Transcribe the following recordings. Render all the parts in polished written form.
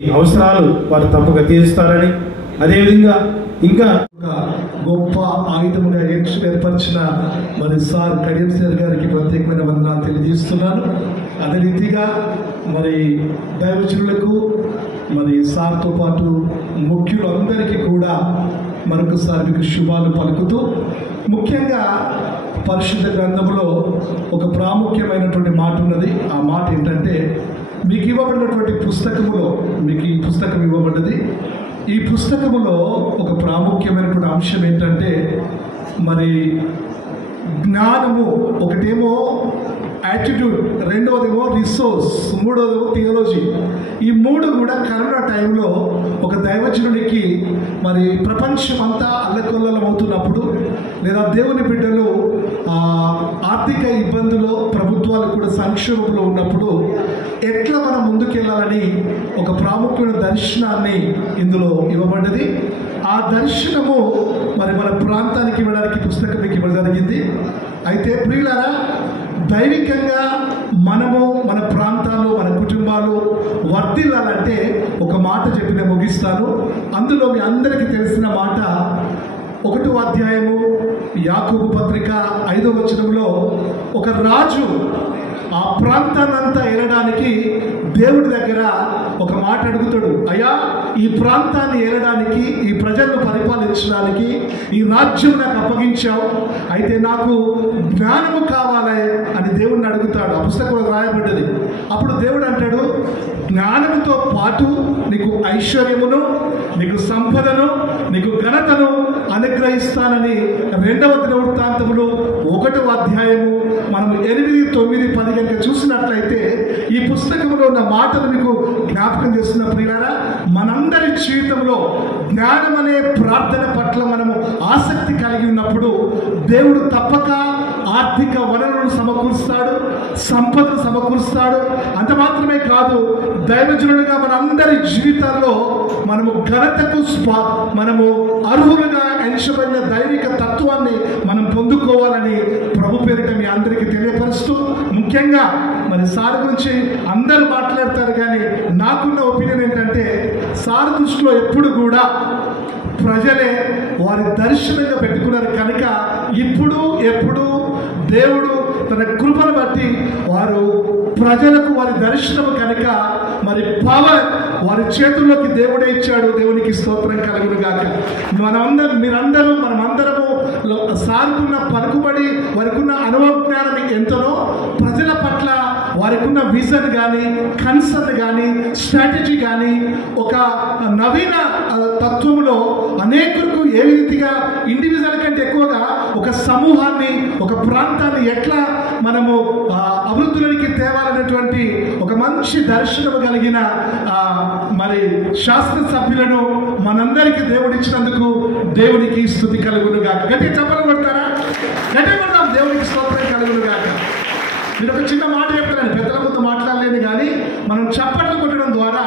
అవసరాలు వారు తప్పక తీరుస్తారని, అదేవిధంగా ఇంకా ఒక గొప్ప ఆయుధముగా ఏర్పరిచిన మరి సార్ కడియం సార్ గారికి ప్రత్యేకమైన వందనాలు తెలియజేస్తున్నాను. అదే రీతిగా మరి దైవజనులకు మరి సార్తో పాటు ముఖ్యులందరికీ కూడా మరొకసారి మీకు శుభాలు పలుకుతూ, ముఖ్యంగా పరిశుద్ధ గ్రంథంలో ఒక ప్రాముఖ్యమైనటువంటి మాట ఉన్నది. ఆ మాట ఏంటంటే, మీకు ఇవ్వబడినటువంటి పుస్తకములో, మీకు ఈ పుస్తకం ఇవ్వబడ్డది. ఈ పుస్తకములో ఒక ప్రాముఖ్యమైనటువంటి అంశం ఏంటంటే, మరి జ్ఞానము, ఒకటేమో యాటిట్యూడ్, రెండవదేమో రిసోర్స్, మూడవదేమో థియాలజీ. ఈ మూడు కూడా కరోనా టైంలో ఒక దైవజనుడికి మరి ప్రపంచం అంతా అల్లకొల్లం అవుతున్నప్పుడు, లేదా దేవుని బిడ్డలు ఆర్థిక ఇబ్బందులు, ప్రభుత్వాలు కూడా సంక్షోభంలో ఉన్నప్పుడు ఎట్లా మనం ముందుకెళ్ళాలని ఒక ప్రాముఖ్యమైన దర్శనాన్ని ఇందులో ఇవ్వబడ్డది. ఆ దర్శనము మరి మన ప్రాంతానికి ఇవ్వడానికి పుస్తకం మీకు ఇవ్వడం జరిగింది. అయితే ప్రియులారా, దైవికంగా మనము మన ప్రాంతాలు, మన కుటుంబాలు వర్ధిల్లాలంటే ఒక మాట చెప్పి నేను ముగిస్తాను. అందులో మీ అందరికీ తెలిసిన మాట, 1వ అధ్యాయము యాకోబు పత్రిక 5వ వచనంలో ఒక రాజు ఆ ప్రాంతాన్నంతా ఏలడానికి దేవుడి దగ్గర ఒక మాట అడుగుతాడు. అయ్యా, ఈ ప్రాంతాన్ని ఏలడానికి, ఈ ప్రజలను పరిపాలించడానికి ఈ రాజ్యం నాకు అప్పగించావు, అయితే నాకు జ్ఞానము కావాలి అని దేవుడిని అడుగుతాడు. ఆ పుస్తకంలో రాయబడ్డది. అప్పుడు దేవుడు అంటాడు, జ్ఞానంతో పాటు నీకు ఐశ్వర్యమును, నీకు సంపదను, నీకు ఘనతను అనుగ్రహిస్తానని 2వ దినవృత్తాంతములు 1వ అధ్యాయము మనం 8, 9, 10 కనుక చూసినట్లయితే ఈ పుస్తకంలో ఉన్న మాటలు మీకు జ్ఞాపకం చేస్తున్న ప్రియులారా, మనందరి జీవితంలో జ్ఞానం అనే ప్రార్థన పట్ల మనము ఆసక్తి కలిగి ఉన్నప్పుడు దేవుడు తప్పక ఆర్థిక వనరులను సమకూరుస్తాడు, సంపదను సమకూరుస్తాడు. అంత మాత్రమే కాదు, దైవజనులుగా మనందరి జీవితాల్లో మనము ఘనతకు మనము అర్హులుగా ఎంచబడిన దైవిక తత్వాన్ని మనం పొందుకోవాలని ప్రభు పేరిట మీ అందరికీ తెలియపరుస్తూ, ముఖ్యంగా మరి సార్ గురించి అందరూ మాట్లాడతారు, కానీ నాకున్న ఒపీనియన్ ఏంటంటే, సార్ దృష్టిలో ఎప్పుడు కూడా ప్రజలే వారి దర్శనంగా పెట్టుకున్నారు కనుక ఇప్పుడు ఎప్పుడు దేవుడు తన కృపను బట్టి వారు ప్రజలకు వారి దర్శనము కనుక మరి పవర్ వారి చేతుల్లోకి దేవుడే ఇచ్చాడు. దేవునికి స్తోత్రం కలుగును గాక. మీరందరూ మనమందరము సార్కున్న పలుకుబడి, వారికి ఉన్న అనుభవ జ్ఞానం ఎంతనో ప్రజల పట్ల వారికి ఉన్న విజన్ కానీ, కన్సర్న్ కానీ, స్ట్రాటజీ కానీ, ఒక నవీన తత్వంలో అనేకులకు ఏ రీతిగా ఇండివిజువల్ కంటే ఎక్కువగా ఒక సమూహాన్ని, ఒక ప్రాంతాన్ని ఎట్లా మనము అభివృద్ధిలోనికి తేవాలనేటువంటి ఒక మంచి దర్శనము కలిగిన మరి శాస్త్రసభ్యులను మనందరికీ దేవుడు ఇచ్చినందుకు దేవునికి స్తుతి కలుగును గాక. గట్టి చప్పలు కొడతారా? గట్టి కొడతాం. దేవునికి స్తోత్రం కలుగును గాక. మీరు ఒక చిన్న మాట చెప్తారని పెద్దల ముందు మాట్లాడలేదు, కానీ మనం చప్పట్లు కొట్టడం ద్వారా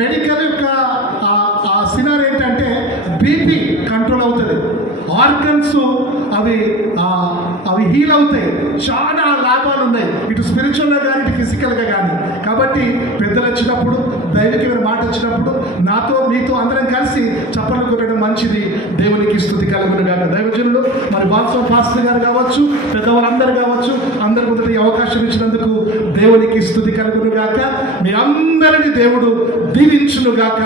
మెడికల్ యొక్క ఆ సినారీ ఏంటంటే బీపీ కంట్రోల్ అవుతుంది, ఆర్గన్స్ అవి హీల్ అవుతాయి, చాలా లాభాలు ఉన్నాయి, ఇటు స్పిరిచువల్గా కానీ ఇటు ఫిజికల్గా కానీ. కాబట్టి పెద్దలు వచ్చినప్పుడు, దైవికమైన మాట వచ్చినప్పుడు నాతో మీతో అందరం కలిసి చప్పట్లు కొట్టడం మంచిది. దేవునికి స్తుతి కలుగును గాక. దైవజనులు మరి బాత్సవం పాస్టర్ గారు కావచ్చు, పెద్దవాళ్ళందరూ కావచ్చు, అందరి ముందట ఈ అవకాశం ఇచ్చినందుకు దేవునికి స్తుతి కలుగును గాక. మీ అందరినీ దేవుడు దీవించును గాక,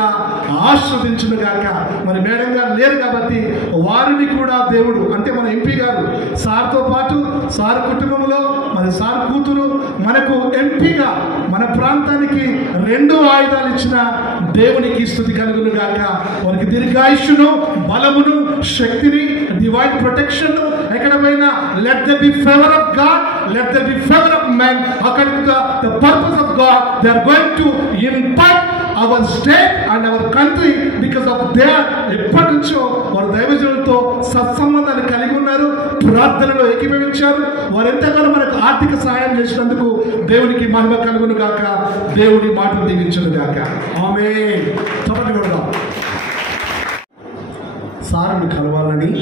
ఆస్వాదించును గాక. మరి మేడం గారు లేరు కాబట్టి వారిని కూడా దేవుడు, అంటే మన ఎంపీ గారు సార్తో పాటు సార్ కుటుంబంలో మరి సార్ కూతురు మనకు ఎంపీగా మన ప్రాంతానికి 2 ఆయుధాలు ఇచ్చిన దేవునికి స్తుతి కలుగును గాక. వారికి దీర్ఘాయుష్ను, బలమును, శక్తిని, డివైన్ ప్రొటెక్షన్, ఎక్కడ పోయినా let the be favour of God, let the be favour of man, according to the purpose of God they are going to impact our state and our country because of their ఎప్పటి నుంచో వారు దైవజనులతో సత్సంబంధాన్ని కలిగి ఉన్నారు, ప్రార్థనలో ఏకీభవించారు. వారు ఎంతగానో మనకు ఆర్థిక సహాయం చేసినందుకు దేవునికి మహిమ కలుగును గాక. దేవుడి మాటలు దీవించును గాక. ఆమేన్. చప్పట్లు కొడదాం. సారుని కలవాలని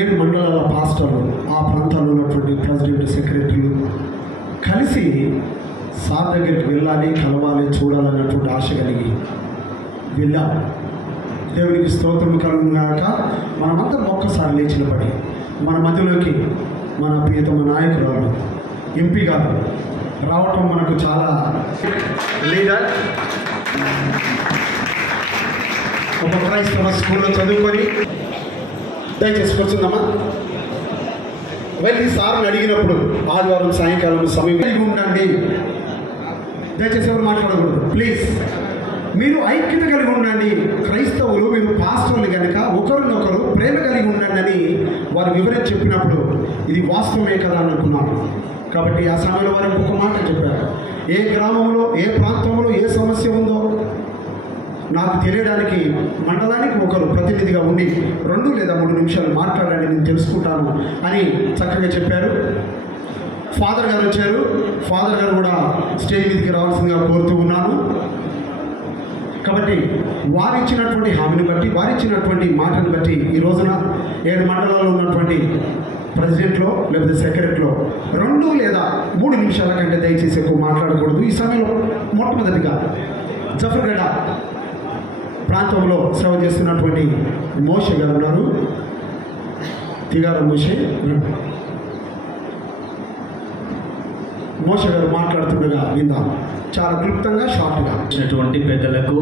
7 మండలాల పాస్టర్లు, ఆ ప్రాంతాల్లో ఉన్నటువంటి ప్రెసిడెంట్, సెక్రటరీలు కలిసి సార్ దగ్గరికి వెళ్ళాలి, కలవాలి, చూడాలన్నటువంటి ఆశ కలిగి వెళ్ళాం. దేవునికి స్తోత్రం కలుగుగాక. మనమంతా ఒక్కసారి లేచిన పడి మన మధ్యలోకి మన ప్రియతమ నాయకురాలు ఎంపీ గారు రావటం మనకు చాలా లీడర్, ఒక క్రైస్తవ స్కూల్లో చదువుకొని దయచేసి కూర్చుందామా. వెళ్ళి సార్ని అడిగినప్పుడు ఆదివారం సాయంకాలం సమయం కలిగి ఉండండి, దయచేసి ఎవరు మాట్లాడకూడదు ప్లీజ్, మీరు ఐక్యత కలిగి ఉండండి, క్రైస్తవులు మీరు పాస్టర్లు కనుక ఒకరినొకరు ప్రేమ కలిగి ఉండండి అని వారు వివరించి చెప్పినప్పుడు ఇది వాస్తవమే కదా అని అనుకున్నాను. కాబట్టి ఆ సమయంలో వారు ఇంకొక మాట చెప్పారు, ఏ గ్రామంలో ఏ ప్రాంతంలో ఏ సమస్య ఉందో నాకు తెలియడానికి మండలానికి ఒకరు ప్రతినిధిగా ఉండి 2 లేదా 3 నిమిషాలు మాట్లాడండి, నేను తెలుసుకుంటాను అని చక్కగా చెప్పారు. ఫాదర్ గారు వచ్చారు. ఫాదర్ గారు కూడా స్టేజ్ మీదకి రావాల్సిందిగా కోరుతూ ఉన్నాను. కాబట్టి వారు ఇచ్చినటువంటి హామీని బట్టి, వారు ఇచ్చినటువంటి మాటను బట్టి ఈ రోజున 7 మండలాల్లో ఉన్నటువంటి ప్రెసిడెంట్లో లేకపోతే సెక్రటరీలో 2 లేదా 3 నిమిషాల కంటే దయచేసి ఎక్కువ మాట్లాడకూడదు. ఈ సమయంలో మొట్టమొదటిగా జఫర్గఢ ప్రాంతంలో సేవ చేస్తున్నటువంటి మోషే గారు ఉన్నారు. తిగార మోషే గారు మాట్లాడుతుండగా విందాం, చాలా క్లుప్తంగా షార్ట్గా. వచ్చినటువంటి పెద్దలకు,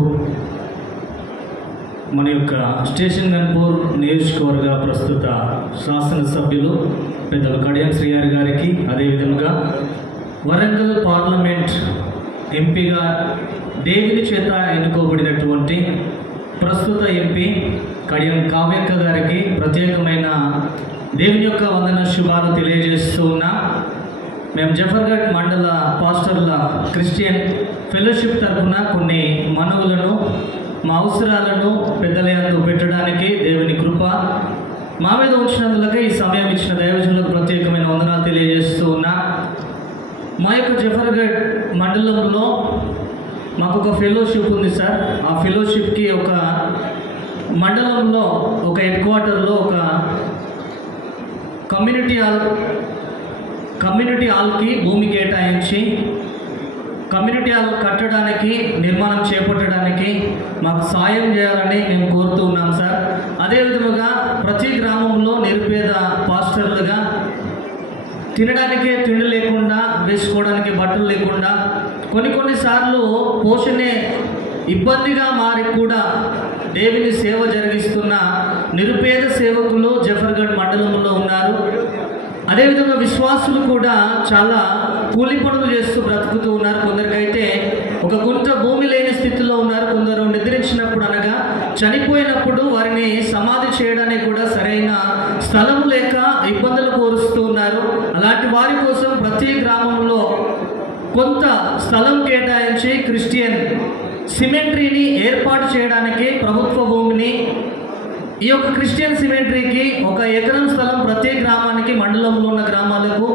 మన యొక్క స్టేషన్ గన్పూర్ నియోజకవర్గ ప్రస్తుత శాసనసభ్యులు పెద్దలు కడియం శ్రీగారి గారికి, అదేవిధంగా వరంగల్ పార్లమెంట్ ఎంపీగా దేవుని చేత ఎన్నుకోబడినటువంటి ప్రస్తుత ఎంపీ కడియం కావ్యక్క గారికి ప్రత్యేకమైన దేవుని యొక్క వందన శుభాలు తెలియజేస్తూ ఉన్నా. మేము జఫర్గఢ్ మండల పాస్టర్ల క్రిస్టియన్ ఫెలోషిప్ తరఫున కొన్ని మనవులను, మా అవసరాలను పెద్దలయందు పెట్టడానికి దేవుని కృప మా మీద ఉంచినందులకే ఈ సమయం ఇచ్చిన దైవజనులకు ప్రత్యేకమైన వందనాలు తెలియజేస్తూ ఉన్నా. మా యొక్క జఫర్గఢ్ మండలంలో మాకు ఒక ఫెలోషిప్ ఉంది సార్. ఆ ఫెలోషిప్కి ఒక మండలంలో ఒక హెడ్ క్వార్టర్లో ఒక కమ్యూనిటీ హాల్కి భూమి కేటాయించి కమ్యూనిటీ హాల్ కట్టడానికి, నిర్మాణం చేపట్టడానికి మాకు సాయం చేయాలని మేము కోరుతూ ఉన్నాం సార్. అదేవిధంగా ప్రతి గ్రామంలో నిరుపేద పాస్టర్లుగా తినడానికే తిండి లేకుండా, వేసుకోవడానికి బట్టలు లేకుండా, కొన్నిసార్లు పోషణే ఇబ్బందిగా మారి కూడా దేవుని సేవ జరిగిస్తున్న నిరుపేద సేవకులు జఫర్గఢ్ మండలంలో ఉన్నారు. అదేవిధంగా విశ్వాసులు కూడా చాలా కూలి పనులు చేస్తూ బ్రతుకుతూ ఉన్నారు. కొందరికైతే ఒక గుంట భూమి లేని స్థితిలో ఉన్నారు. కొందరు నిద్రించినప్పుడు అనగా చనిపోయినప్పుడు వారిని సమాధి చేయడానికి కూడా సరైన స్థలం లేక ఇబ్బందులు కోరుస్తూ ఉన్నారు. అలాంటి వారి కోసం ప్రతి గ్రామంలో కొంత స్థలం కేటాయించి క్రిస్టియన్ సిమెంట్రీని ఏర్పాటు చేయడానికి ప్రభుత్వ భూమిని, ఈ యొక్క క్రిస్టియన్ సిమెంట్రీకి 1 ఎకరం స్థలం ప్రతి గ్రామానికి, మండలంలో ఉన్న గ్రామాలకు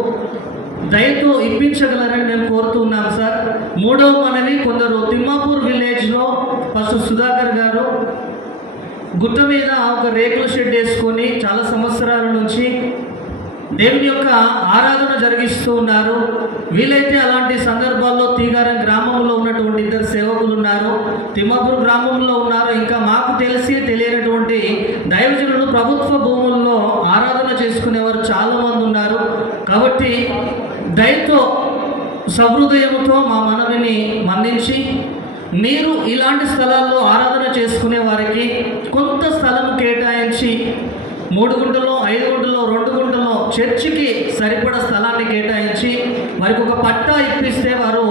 దయతో ఇప్పించగలరని మేము కోరుతూ ఉన్నాం సార్. 3వ మనవి, కొందరు తిమ్మాపూర్ విలేజ్లో ఫస్ట్ సుధాకర్ గారు గుట్ట మీద ఒక రేకుల షెడ్ వేసుకొని చాలా సంవత్సరాల నుంచి దేవుని యొక్క ఆరాధన జరిగిస్తూ ఉన్నారు. వీలైతే అలాంటి సందర్భాల్లో తీగారం గ్రామంలో ఉన్నటువంటి 2 సేవకులు ఉన్నారు, తిమ్మాపూర్ గ్రామంలో ఉన్నారు. ఇంకా మాకు తెలియనటువంటి దైవజనులు ప్రభుత్వ భూముల్లో ఆరాధన చేసుకునేవారు చాలామంది ఉన్నారు. కాబట్టి దయతో సహృదయంతో మా మనవిని మన్నించి మీరు ఇలాంటి స్థలాల్లో ఆరాధన చేసుకునే వారికి కొంత స్థలం కేటాయించి 3 గుంటలో, 5 గుంటలో, 2 గుంటలో చర్చికి సరిపడ స్థలాన్ని కేటాయించి వారికి ఒక పట్టా ఇప్పిస్తే వారు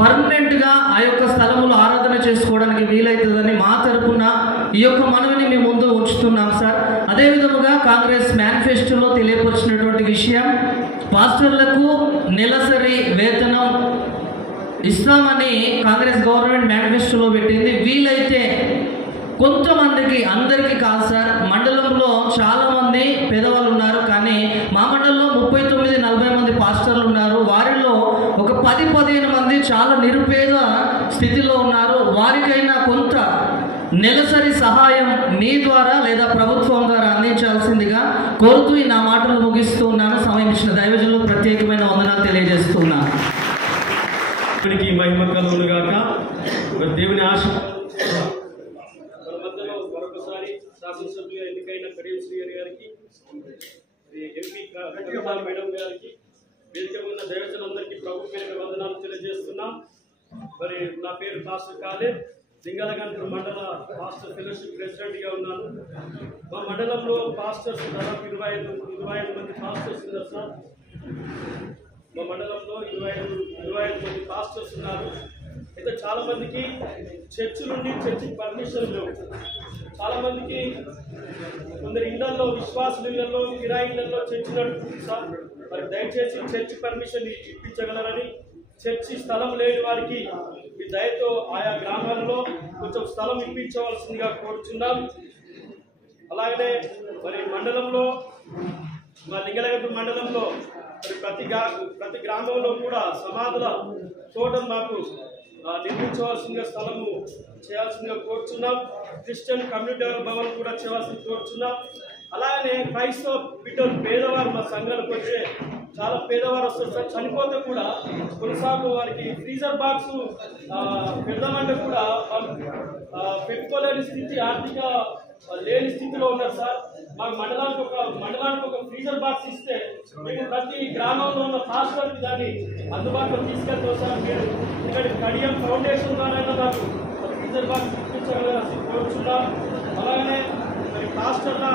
పర్మనెంట్గా ఆ యొక్క స్థలంలో ఆరాధన చేసుకోవడానికి వీలవుతుందని మా తరపున ఈ యొక్క మనవిని మేము ముందు ఉంచుతున్నాం సార్. అదేవిధముగా కాంగ్రెస్ మేనిఫెస్టోలో తెలియపరిచినటువంటి విషయం, పాస్టర్లకు నెలసరి వేతనం ఇస్తామని కాంగ్రెస్ గవర్నమెంట్ మేనిఫెస్టోలో పెట్టింది. వీలైతే కొంతమందికి, అందరికీ కాదు సార్, మండలంలో చాలామంది పేదవాళ్ళు ఉన్నారు. కానీ మా మండలంలో 39-40 మంది పాస్టర్లు ఉన్నారు. వారిలో ఒక 10-15 మంది చాలా నిరుపేద స్థితిలో ఉన్నారు. వారికైనా కొంత నెలసరి సహాయం మీ ద్వారా లేదా ప్రభుత్వం ద్వారా అందించాల్సిందిగా కోరుతూ నా మాటలు ముగిస్తూ ఉన్నాను. సమయం ఇచ్చిన దైవజనులకు ప్రత్యేకమైన వందనాలు తెలియజేస్తున్నాను. దేవునికి మహిమ కలుగును గాక. దేవుని ఆశ మన మధ్యలో మరొకసారి శాసనసభ్యులు ఎన్నికైన కడియం శ్రీహరి గారికి, ఎంపీ మేడం గారికి, వేదిక ఉన్న దైవజనులందరికీ ప్రభు పేరు వందనాలు తెలియజేస్తున్నాం. మరి నా పేరు పాస్టర్ కాలే, లింగాలగంటూరు మండల పాస్టర్ ఫెలోషిప్ ప్రెసిడెంట్గా ఉన్నాను. మా మండలంలో పాస్టర్స్ దాదాపు 25 మంది పాస్టర్స్ ఉన్నారు సార్. మా మండలంలో 25 మంది పాస్టర్స్ ఉన్నారు. అయితే చాలామందికి చర్చ్ నుండి చర్చికి పర్మిషన్ లేవు. చాలామందికి కొందరు ఇళ్లలో, విశ్వాసుల ఇళ్లలో, కిరాయి ఇళ్లలో చర్చ్ నడుపుతుంది సార్. మరి దయచేసి చర్చ్ పర్మిషన్ ఇప్పించగలరని, చర్చి స్థలం లేని వారికి మీ దయతో ఆయా గ్రామాలలో కొంచెం స్థలం ఇప్పించవలసిందిగా కోరుచున్నాం. అలాగనే మరి మండలంలో, మా లింగలగంటూరు మండలంలో మరి ప్రతి గ్రామంలో కూడా సమాధుల తోటం మాకు నిర్మించవలసిందిగా స్థలము చేయాల్సిందిగా కోరుచున్నాం. క్రిస్టియన్ కమ్యూనిటీ భవన్ కూడా చేయాల్సింది కోరుచున్నాం. అలాగనే క్రైస్తవ బిడ్డలు పేదవారు మా సంఘానికి వచ్చే చాలా పేదవారు వస్తారు సార్. చనిపోతే కూడా కొన్నిసార్లు వారికి ఫ్రీజర్ బాక్స్ పెడదామంటే కూడా వాళ్ళు పెట్టుకోలేని స్థితి, ఆర్థిక లేని స్థితిలో ఉన్నారు సార్. మాకు మండలానికి ఒక ఫ్రీజర్ బాక్స్ ఇస్తే మేము ప్రతి గ్రామంలో ఉన్న పాస్టర్కి దాన్ని అందుబాటులో తీసుకెళ్తాం సార్. మీరు ఇక్కడ కడియం ఫౌండేషన్ ద్వారా నాకు ఫ్రీజర్ బాక్స్ ఇప్పించాలని కోరుచున్నాం. అలాగనే మరి పాస్టర్ల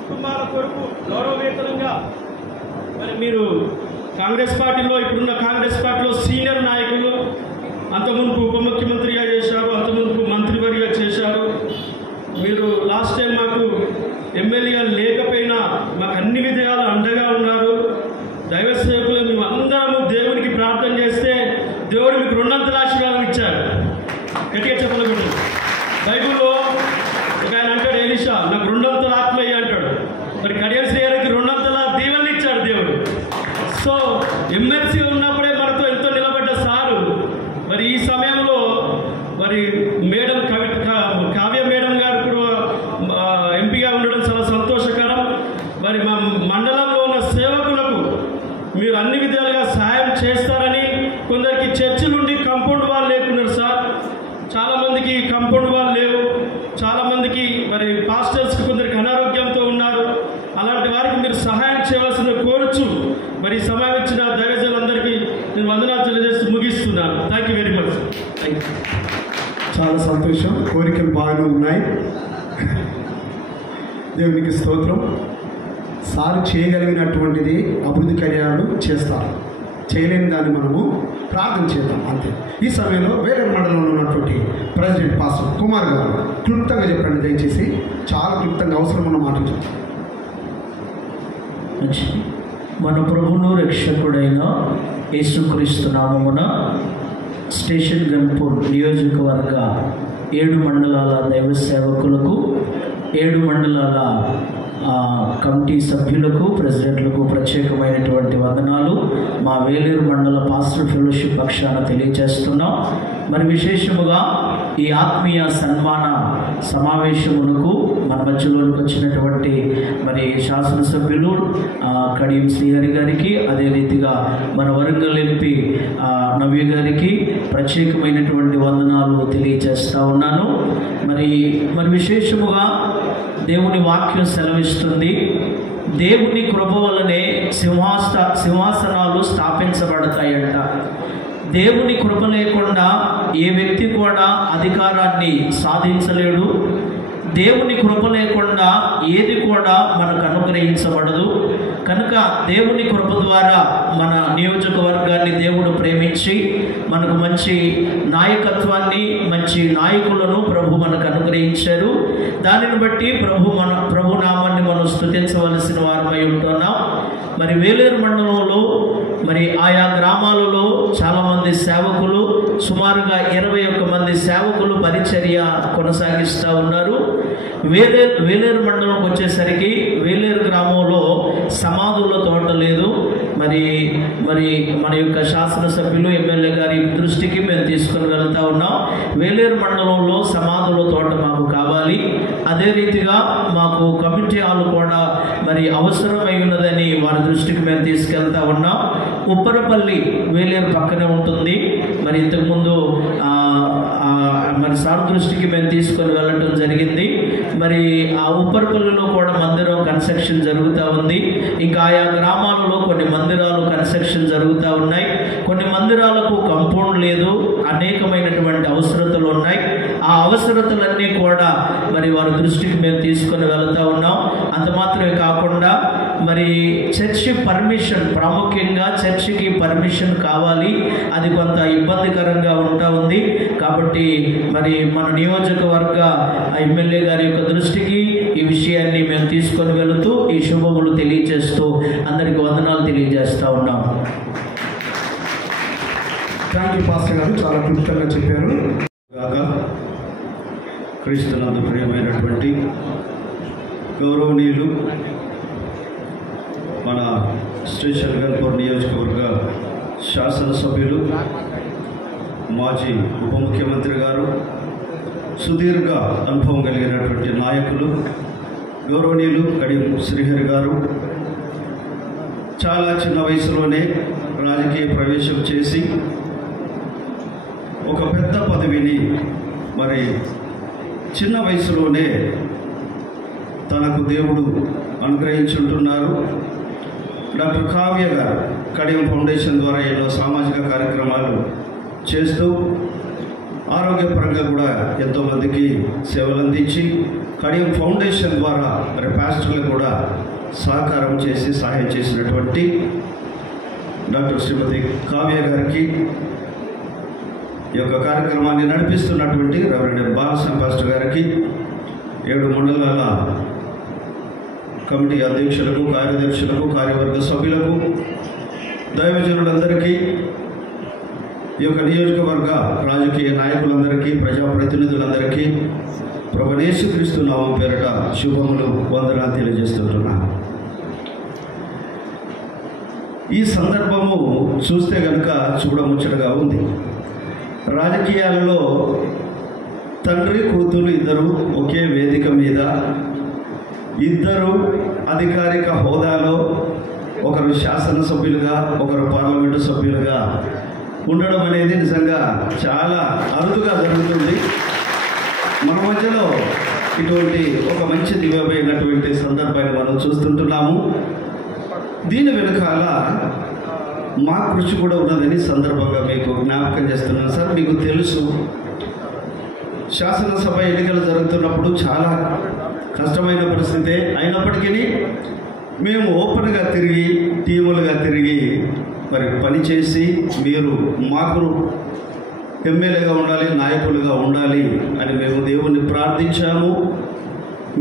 కుటుంబాల కొరకు గౌరవవేతనంగా మరి మీరు కాంగ్రెస్ పార్టీలో, ఇప్పుడున్న కాంగ్రెస్ పార్టీలో సీనియర్ నాయకులు, అంతమునుపు ఉప ముఖ్యమంత్రిగా చేశారు, అంతమునుపు మంత్రివర్గా చేశారు. మీరు లాస్ట్ టైం మాకు ఎమ్మెల్యేగా లేకపోయినా మాకు అన్ని విధాలు అండగా ఉన్నారు. దైవ సేవకులు మేము అందరము దేవునికి ప్రార్థన చేస్తే దేవుడు మీకు 2 ఆశీర్వాదం ఇచ్చారు. గట్టిగా చెప్పలేదు. బైబుల్లో ఒక ఆయన అంటాడు, ఎలీషా నాకు 2 ఆత్మయ్య అంటాడు. మరి కడియం శ్రీహరికి 2 దీవెనలు ఇచ్చాడు దేవుడు. సో ఎమ్మెల్సీ ఉన్నప్పుడే మనతో ఎంతో నిలబడ్డ సారు మరి ఈ సమయంలో మరి మేడం కావ్య మేడం గారు కూడా ఎంపీగా ఉండడం చాలా సంతోషకరం. మరి మా మండలంలో ఉన్న సేవకులకు మీరు అన్ని విధాలుగా సహాయం చేస్తారని, కొందరికి చర్చి నుండి కంపౌండ్ వాల్ లేకున్నారు సార్. చాలామందికి కంపౌండ్ వాల్ లేవు. చాలామందికి మరి పాస్టర్స్కి కొందరికి అనారోగ్యంతో ఉన్నారు. అలాంటి వారికి మీరు సహాయం చేయవలసిన కోరుచు మరి సమయం ఇచ్చిన దైవజనులందరికీ నేను వందనాలు తెలియజేస్తూ ముగిస్తున్నాను. Thank you very much. Thank you. చాలా సంతోషం. కోరికలు బాగానే ఉన్నాయి. దేవునికి స్తోత్రం. సార్ చేయగలిగినటువంటిది అభివృద్ధి కార్యాలు చేస్తారు. చేయలేని దాన్ని మనము ప్రార్థన చేద్దాం అంతే. ఈ సమయంలో వేరే మండలంలో ఉన్నటువంటి ప్రెసిడెంట్ పాస్టర్ కుమార్ గారు క్లుప్తంగా చెప్పండి దయచేసి. చాలా క్లుప్తంగా అవసరం ఉన్న మాట చెప్పండి. మన ప్రభువును రక్షకుడైన యేసుక్రీస్తు నామమున స్టేషన్ గన్పూర్ నియోజకవర్గ 7 మండలాల దైవ సేవకులకు, 7 మండలాల కమిటీ సభ్యులకు, ప్రెసిడెంట్లకు ప్రత్యేకమైనటువంటి వందనాలు మా వేలేరు మండల పాస్టర్ ఫెలోషిప్ పక్షాన తెలియజేస్తున్నాం. మరి విశేషముగా ఈ ఆత్మీయ సన్మాన సమావేశమునకు మన మధ్యలోకి వచ్చినటువంటి మరి శాసనసభ్యులు కడియం శ్రీహరి గారికి, అదే రీతిగా మన వరంగల్ ఎంపీ నవ్య గారికి ప్రత్యేకమైనటువంటి వందనాలు తెలియజేస్తూ ఉన్నాను. మరి విశేషముగా దేవుని వాక్యం సెలవిస్తుంది, దేవుని కృప వలనే సింహాసనాలు స్థాపించబడతాయంట. దేవుని కృప లేకుండా ఏ వ్యక్తి కూడా అధికారాన్ని సాధించలేడు. దేవుని కృప లేకుండా ఏది కూడా మనకు అనుగ్రహించబడదు. కనుక దేవుని కృప ద్వారా మన నియోజకవర్గాన్ని దేవుడు ప్రేమించి మనకు మంచి నాయకత్వాన్ని, మంచి నాయకులను ప్రభు మనకు అనుగ్రహించారు. దానిని బట్టి ప్రభు నామాన్ని మనం స్తుతించవలసిన వారమై ఉంటున్నాం. మరి వేలేరు మండలంలో మరి ఆయా గ్రామాలలో చాలామంది సేవకులు, సుమారుగా 21 మంది సేవకులు పరిచర్య కొనసాగిస్తూ ఉన్నారు. వేలేరు మండలంకి వచ్చేసరికి వేలేరు గ్రామంలో సమాధుల తోట లేదు. మరి మన యొక్క శాసనసభ్యులు, ఎమ్మెల్యే గారి దృష్టికి మేము తీసుకుని వెళ్తా ఉన్నాం. వేలేరు మండలంలో సమాధుల తోట మాకు కావాలి. అదే రీతిగా మాకు కమ్యూనిటీ హాల్ కూడా మరి అవసరమై ఉన్నదని వారి దృష్టికి మేము తీసుకెళ్తా ఉన్నాం. ఉప్పరపల్లి వేలేరు పక్కనే ఉంటుంది. మరి ఇంతకుముందు మరి సార్ దృష్టికి మేము తీసుకొని వెళ్ళటం జరిగింది. మరి ఆ ఉప్పరపల్లిలో కూడా మందిరం కన్స్ట్రక్షన్ జరుగుతూ ఉంది. ఇంకా ఆయా గ్రామాలలో కొన్ని మందిరాలు కన్స్ట్రక్షన్ జరుగుతూ ఉన్నాయి. కొన్ని మందిరాలకు కంపౌండ్ లేదు, అనేకమైనటువంటి అవసరతలు ఉన్నాయి. ఆ అవసరతలన్నీ కూడా మరి వారి దృష్టికి మేము తీసుకొని వెళుతూ ఉన్నాం. అంత మాత్రమే కాకుండా మరి చర్చి పర్మిషన్, ప్రాముఖ్యంగా చర్చికి పర్మిషన్ కావాలి, అది కొంత ఇబ్బందికరంగా ఉంటా ఉంది. కాబట్టి మరి మన నియోజకవర్గ ఎమ్మెల్యే గారి యొక్క దృష్టికి ఈ విషయాన్ని మేము తీసుకొని వెళుతూ ఈ శుభములు తెలియజేస్తూ అందరికి వందనాలు తెలియజేస్తూ ఉన్నాం. థ్యాంక్ యూ పాస్టర్ గారు, చాలా క్లుప్తంగా చెప్పారు. క్రీస్తునందు ప్రియమైనటువంటి గౌరవనీయులు మన స్టేషన్ గన్పూర్ నియోజకవర్గ శాసనసభ్యులు, మాజీ ఉప ముఖ్యమంత్రి గారు, సుదీర్ఘ అనుభవం కలిగినటువంటి నాయకులు గౌరవనీయులు కడియం శ్రీహరి గారు, చాలా చిన్న వయసులోనే రాజకీయ ప్రవేశం చేసి ఒక పెద్ద పదవిని మరి చిన్న వయసులోనే తనకు దేవుడు అనుగ్రహించుంటున్నారు. డాక్టర్ కావ్య గారు కడియం ఫౌండేషన్ ద్వారా ఎన్నో సామాజిక కార్యక్రమాలు చేస్తూ ఆరోగ్యపరంగా కూడా ఎంతోమందికి సేవలు అందించి కడియం ఫౌండేషన్ ద్వారా మరి పాస్టర్లకు కూడా సహకారం చేసి సహాయం చేసినటువంటి డాక్టర్ శ్రీమతి కావ్య గారికి, ఈ యొక్క కార్యక్రమాన్ని నడిపిస్తున్నటువంటి రెవరెండ్ బాలస్వామి పాస్టర్ గారికి, 7 మండలాల కమిటీ అధ్యక్షులకు, కార్యదర్శులకు, కార్యవర్గ సభ్యులకు, దైవజనులందరికీ, ఈ యొక్క నియోజకవర్గ రాజకీయ నాయకులందరికీ, ప్రజాప్రతినిధులందరికీ ప్రభువైన యేసుక్రీస్తు నామం పేరిట శుభములు, వందనాలు తెలియజేస్తుంటున్నాను. ఈ సందర్భము చూస్తే కనుక చూడముచ్చటగా ఉంది. రాజకీయాలలో తండ్రి కూతురు ఇద్దరు ఒకే వేదిక మీద, ఇద్దరు అధికారిక హోదాలో, ఒకరు శాసనసభ్యులుగా, ఒకరు పార్లమెంటు సభ్యులుగా ఉండడం అనేది నిజంగా చాలా అరుదుగా జరుగుతుంది. మన మధ్యలో ఇటువంటి ఒక మంచి దివ్యమైనటువంటి సందర్భాన్ని మనం చూస్తుంటున్నాము. దీని వెనుకాల మా కృషి కూడా ఉన్నదని సందర్భంగా మీకు జ్ఞాపకం చేస్తున్నాను. సార్, మీకు తెలుసు, శాసనసభ ఎన్నికలు జరుగుతున్నప్పుడు చాలా కష్టమైన పరిస్థితే అయినప్పటికీ మేము ఓపెన్గా తిరిగి, టీములుగా తిరిగి మరి పనిచేసి, మీరు మాకు ఎమ్మెల్యేగా ఉండాలి, నాయకులుగా ఉండాలి అని మేము దేవుణ్ణి ప్రార్థించాము.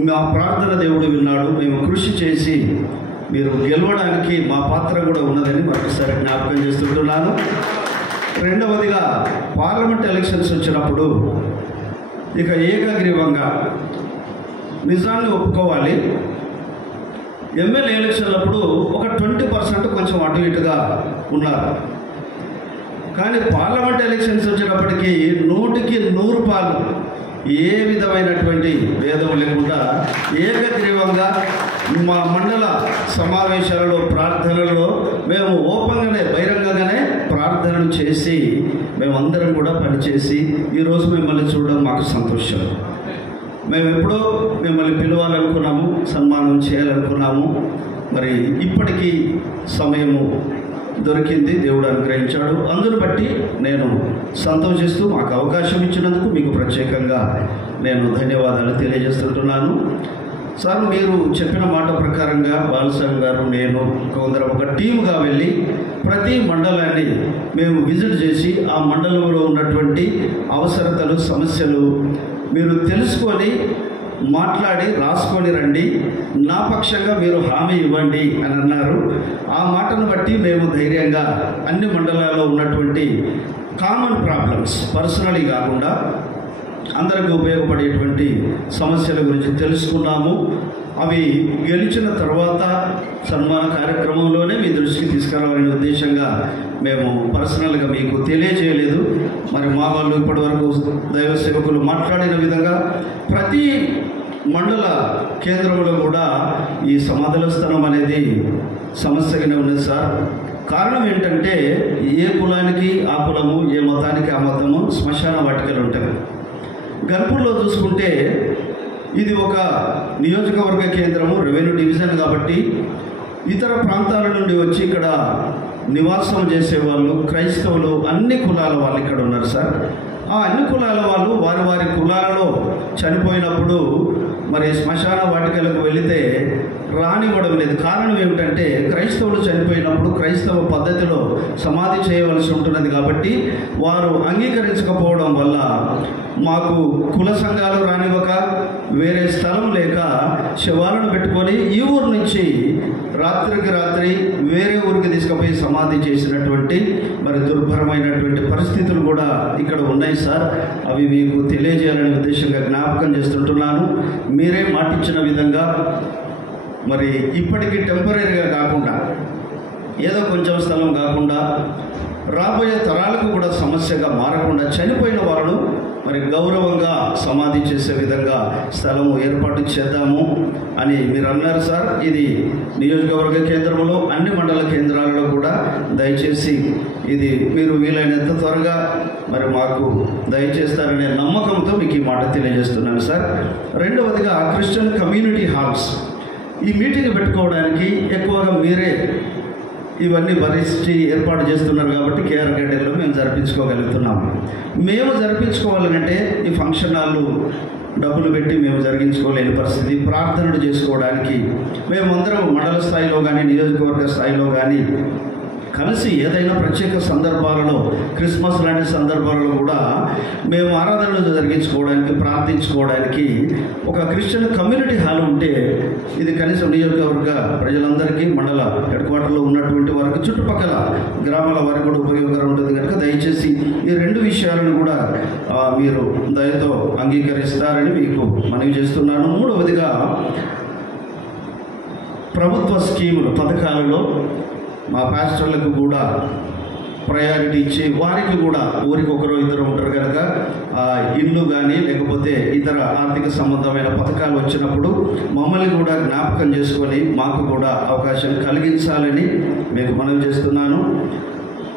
మా ప్రార్థన దేవుడు విన్నాడు. మేము కృషి చేసి మీరు గెలవడానికి మా పాత్ర కూడా ఉన్నదని మరొకసారి జ్ఞాపకం చేస్తుంటున్నాను. రెండవదిగా పార్లమెంట్ ఎలక్షన్స్ వచ్చినప్పుడు ఇక ఏకగ్రీవంగా నిజాన్ని ఒప్పుకోవాలి, ఎమ్మెల్యే ఎలక్షన్లప్పుడు ఒక 20% కొంచెం అటు ఇటుగా ఉన్నారు. కానీ పార్లమెంట్ ఎలక్షన్స్ వచ్చినప్పటికీ 100కి 100 ఏ విధమైనటువంటి భేదం లేకుండా ఏకగ్రీవంగా మా మండల సమావేశాలలో, ప్రార్థనలలో మేము ఓపెన్గానే, బహిరంగంగానే ప్రార్థనలు చేసి మేమందరం కూడా పనిచేసి ఈరోజు మిమ్మల్ని చూడడం మాకు సంతోషం. మేము ఎప్పుడో మిమ్మల్ని పిలవాలనుకున్నాము, సన్మానం చేయాలనుకున్నాము. మరి ఇప్పటికీ సమయము దొరికింది, దేవుడు అనుగ్రహించాడు. అందును బట్టి నేను సంతోషిస్తూ మాకు అవకాశం ఇచ్చినందుకు మీకు ప్రత్యేకంగా నేను ధన్యవాదాలు తెలియజేస్తుంటున్నాను. సార్, మీరు చెప్పిన మాట ప్రకారంగా బాలస్వామి గారు, నేను ఒక టీముగా వెళ్ళి ప్రతి మండలాన్ని మేము విజిట్ చేసి ఆ మండలంలో ఉన్నటువంటి అవసరతలు, సమస్యలు మీరు తెలుసుకొని మాట్లాడి రాసుకొని రండి, నా పక్షంగా మీరు హామీ ఇవ్వండి అని అన్నారు. ఆ మాటను బట్టి మేము ధైర్యంగా అన్ని మండలాల్లో ఉన్నటువంటి కామన్ ప్రాబ్లమ్స్, పర్సనలీ కాకుండా అందరికీ ఉపయోగపడేటువంటి సమస్యల గురించి తెలుసుకున్నాము. అవి గెలిచిన తర్వాత సన్మాన కార్యక్రమంలోనే మీ దృష్టికి తీసుకురావాలనే ఉద్దేశంగా మేము పర్సనల్గా మీకు తెలియజేయలేదు. మరి మా వాళ్ళు ఇప్పటివరకు దైవ సేవకులు మాట్లాడిన విధంగా ప్రతి మండల కేంద్రంలో కూడా ఈ సమాధుల స్థలం అనేది సమస్యగానే ఉన్నది సార్. కారణం ఏంటంటే ఏ కులానికి ఆ కులము, ఏ మతానికి ఆ మతము శ్మశాన వాటికలు ఉంటాయి. గన్పూర్లో చూసుకుంటే ఇది ఒక నియోజకవర్గ కేంద్రము, రెవెన్యూ డివిజన్ కాబట్టి ఇతర ప్రాంతాల నుండి వచ్చి ఇక్కడ నివాసం చేసేవాళ్ళు క్రైస్తవులు, అన్ని కులాల వాళ్ళు ఇక్కడ ఉన్నారు సార్. ఆ అన్ని కులాల వాళ్ళు వారి వారి కులాలలో చనిపోయినప్పుడు మరి శ్మశాన వాటికలకు వెళితే రానివ్వడం లేదు. కారణం ఏమిటంటే క్రైస్తవులు చనిపోయినప్పుడు క్రైస్తవ పద్ధతిలో సమాధి చేయవలసి ఉంటున్నది కాబట్టి వారు అంగీకరించకపోవడం వల్ల మాకు కుల సంఘాలు రానివ్వక వేరే స్థలం లేక శవాలను పెట్టుకొని ఈ ఊరు నుంచి రాత్రికి రాత్రి వేరే ఊరికి తీసుకుపోయి సమాధి చేసినటువంటి మరి దుర్భరమైనటువంటి పరిస్థితులు కూడా ఇక్కడ ఉన్నాయి సార్. అవి మీకు తెలియజేయాలనే ఉద్దేశంగా జ్ఞాపకం చేస్తుంటున్నాను. మీరే మాటిచ్చిన విధంగా మరి ఇప్పటికీ టెంపరీగా కాకుండా ఏదో కొంచెం స్థలం కాకుండా రాబోయే తరాలకు కూడా సమస్యగా మారకుండా చనిపోయిన వాళ్ళను మరి గౌరవంగా సమాధి చేసే విధంగా స్థలము ఏర్పాటు చేద్దాము అని మీరు అన్నారు సార్. ఇది నియోజకవర్గ కేంద్రంలో అన్ని మండల కేంద్రాలలో కూడా దయచేసి ఇది మీరు వీలైనంత త్వరగా మరి మాకు దయచేస్తారనే నమ్మకంతో మీకు ఈ మాట తెలియజేస్తున్నాను సార్. రెండవదిగా క్రిస్టియన్ కమ్యూనిటీ హాల్స్ ఈ మీటింగ్ పెట్టుకోవడానికి ఎక్కువగా మీరే ఇవన్నీ భరించి ఏర్పాటు చేస్తున్నారు కాబట్టి కేఆర్ గార్డెన్లో మేము జరిపించుకోగలుగుతున్నాము. మేము జరిపించుకోవాలంటే ఈ ఫంక్షన్ హాళ్ళు డబ్బులు పెట్టి మేము జరిగించుకోలేని పరిస్థితి. ప్రార్థనలు చేసుకోవడానికి మేమందరం మండల స్థాయిలో కానీ నియోజకవర్గ స్థాయిలో కానీ కలిసి ఏదైనా ప్రత్యేక సందర్భాలలో క్రిస్మస్ లాంటి సందర్భాలలో కూడా మేము ఆరాధనలు జరిగించుకోవడానికి ప్రార్థించుకోవడానికి ఒక క్రిస్టియన్ కమ్యూనిటీ హాల్ ఉంటే ఇది కనీసం నియోజకవర్గ ప్రజలందరికీ మండల హెడ్ క్వార్టర్లో ఉన్నటువంటి వారికి చుట్టుపక్కల గ్రామాల వారికి కూడా ఉపయోగకరం ఉంటుంది కనుక దయచేసి ఈ రెండు విషయాలను కూడా మీరు దయతో అంగీకరిస్తారని మీకు మనవి చేస్తున్నాను. మూడవదిగా ప్రభుత్వ స్కీములు పథకాలలో మా పాస్టర్లకు కూడా ప్రయారిటీ ఇచ్చి వారికి కూడా ఊరికి ఒకరు ఇద్దరు ఉంటారు కనుక ఇల్లు కానీ లేకపోతే ఇతర ఆర్థిక సంబంధమైన పథకాలు వచ్చినప్పుడు మమ్మల్ని కూడా జ్ఞాపకం చేసుకొని మాకు కూడా అవకాశం కలిగించాలని మీకు మనవి చేస్తున్నాను.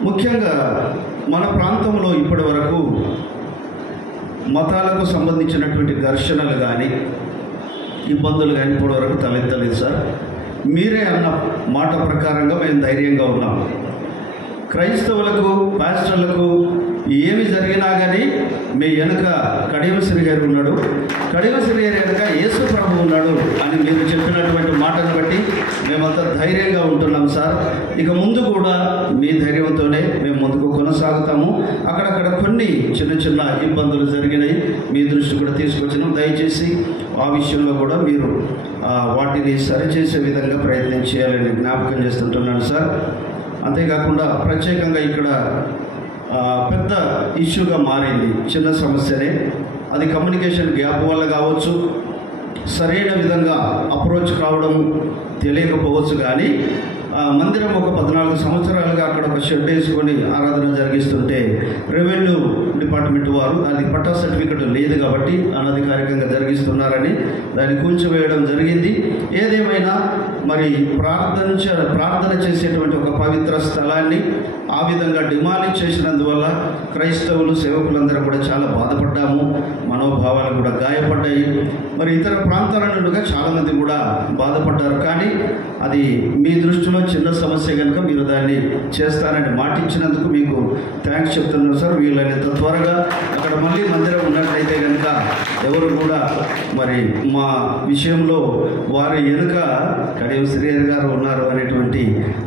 ముఖ్యంగా మన ప్రాంతంలో ఇప్పటి వరకు మతాలకు సంబంధించినటువంటి ఘర్షణలు కానీ ఇబ్బందులు కానీ ఇప్పటి వరకు తలెత్తలేదు సార్. మీరే అన్న మాట ప్రకారంగా మేము ధైర్యంగా ఉన్నాం. క్రైస్తవులకు పాస్టర్లకు ఏమి జరిగినా కానీ మీ వెనుక కడియమశ్రీ గారు ఉన్నాడు, కడియమశ్రీ గారి వెనుక యేసు ప్రభు ఉన్నాడు అని మీరు చెప్పినటువంటి మాటను బట్టి మేమంతా ధైర్యంగా ఉంటున్నాం సార్. ఇక ముందు కూడా మీ ధైర్యంతోనే మేము ముందుకు కొనసాగుతాము. అక్కడక్కడ కొన్ని చిన్న చిన్న ఇబ్బందులు జరిగినాయి, మీ దృష్టి కూడా తీసుకొచ్చినాం. దయచేసి ఆ విషయంలో కూడా మీరు వాటిని సరిచేసే విధంగా ప్రయత్నం చేయాలని జ్ఞాపకం చేస్తుంటున్నాను సార్. అంతేకాకుండా ప్రత్యేకంగా ఇక్కడ పెద్ద ఇష్యూగా మారింది, చిన్న సమస్యనే. అది కమ్యూనికేషన్ గ్యాప్ వల్ల కావచ్చు, సరైన విధంగా అప్రోచ్ కావడం తెలియకపోవచ్చు. కానీ మందిరం ఒక 14 సంవత్సరాలుగా అక్కడ ఒక షెడ్ వేసుకొని ఆరాధన జరిగిస్తుంటే రెవెన్యూ డిపార్ట్మెంట్ వారు అది పట్టా సర్టిఫికెట్ లేదు కాబట్టి అనధికారికంగా జరిగిస్తున్నారని దాన్ని కూల్చివేయడం జరిగింది. ఏదేమైనా మరి ప్రార్థన చేసేటువంటి ఒక పవిత్ర స్థలాన్ని ఆ విధంగా డిమాలిష్ చేసినందువల్ల క్రైస్తవులు సేవకులందరూ కూడా చాలా బాధపడ్డాము, మనోభావాలు కూడా గాయపడ్డాయి. మరి ఇతర ప్రాంతాల నుండిగా చాలామంది కూడా బాధపడ్డారు. కానీ అది మీ దృష్టిలో చిన్న సమస్య కనుక మీరు దాన్ని చేస్తారని మాటిచ్చినందుకు మీకు థ్యాంక్స్ చెప్తున్నాను సార్. వీళ్ళైనంత త్వరగా అక్కడ మళ్ళీ మందిరం ఉన్నట్లయితే కనుక ఎవరు కూడా మరి మా విషయంలో వారి వెనుక కడియం శ్రీహరి గారు ఉన్నారు అనేటువంటి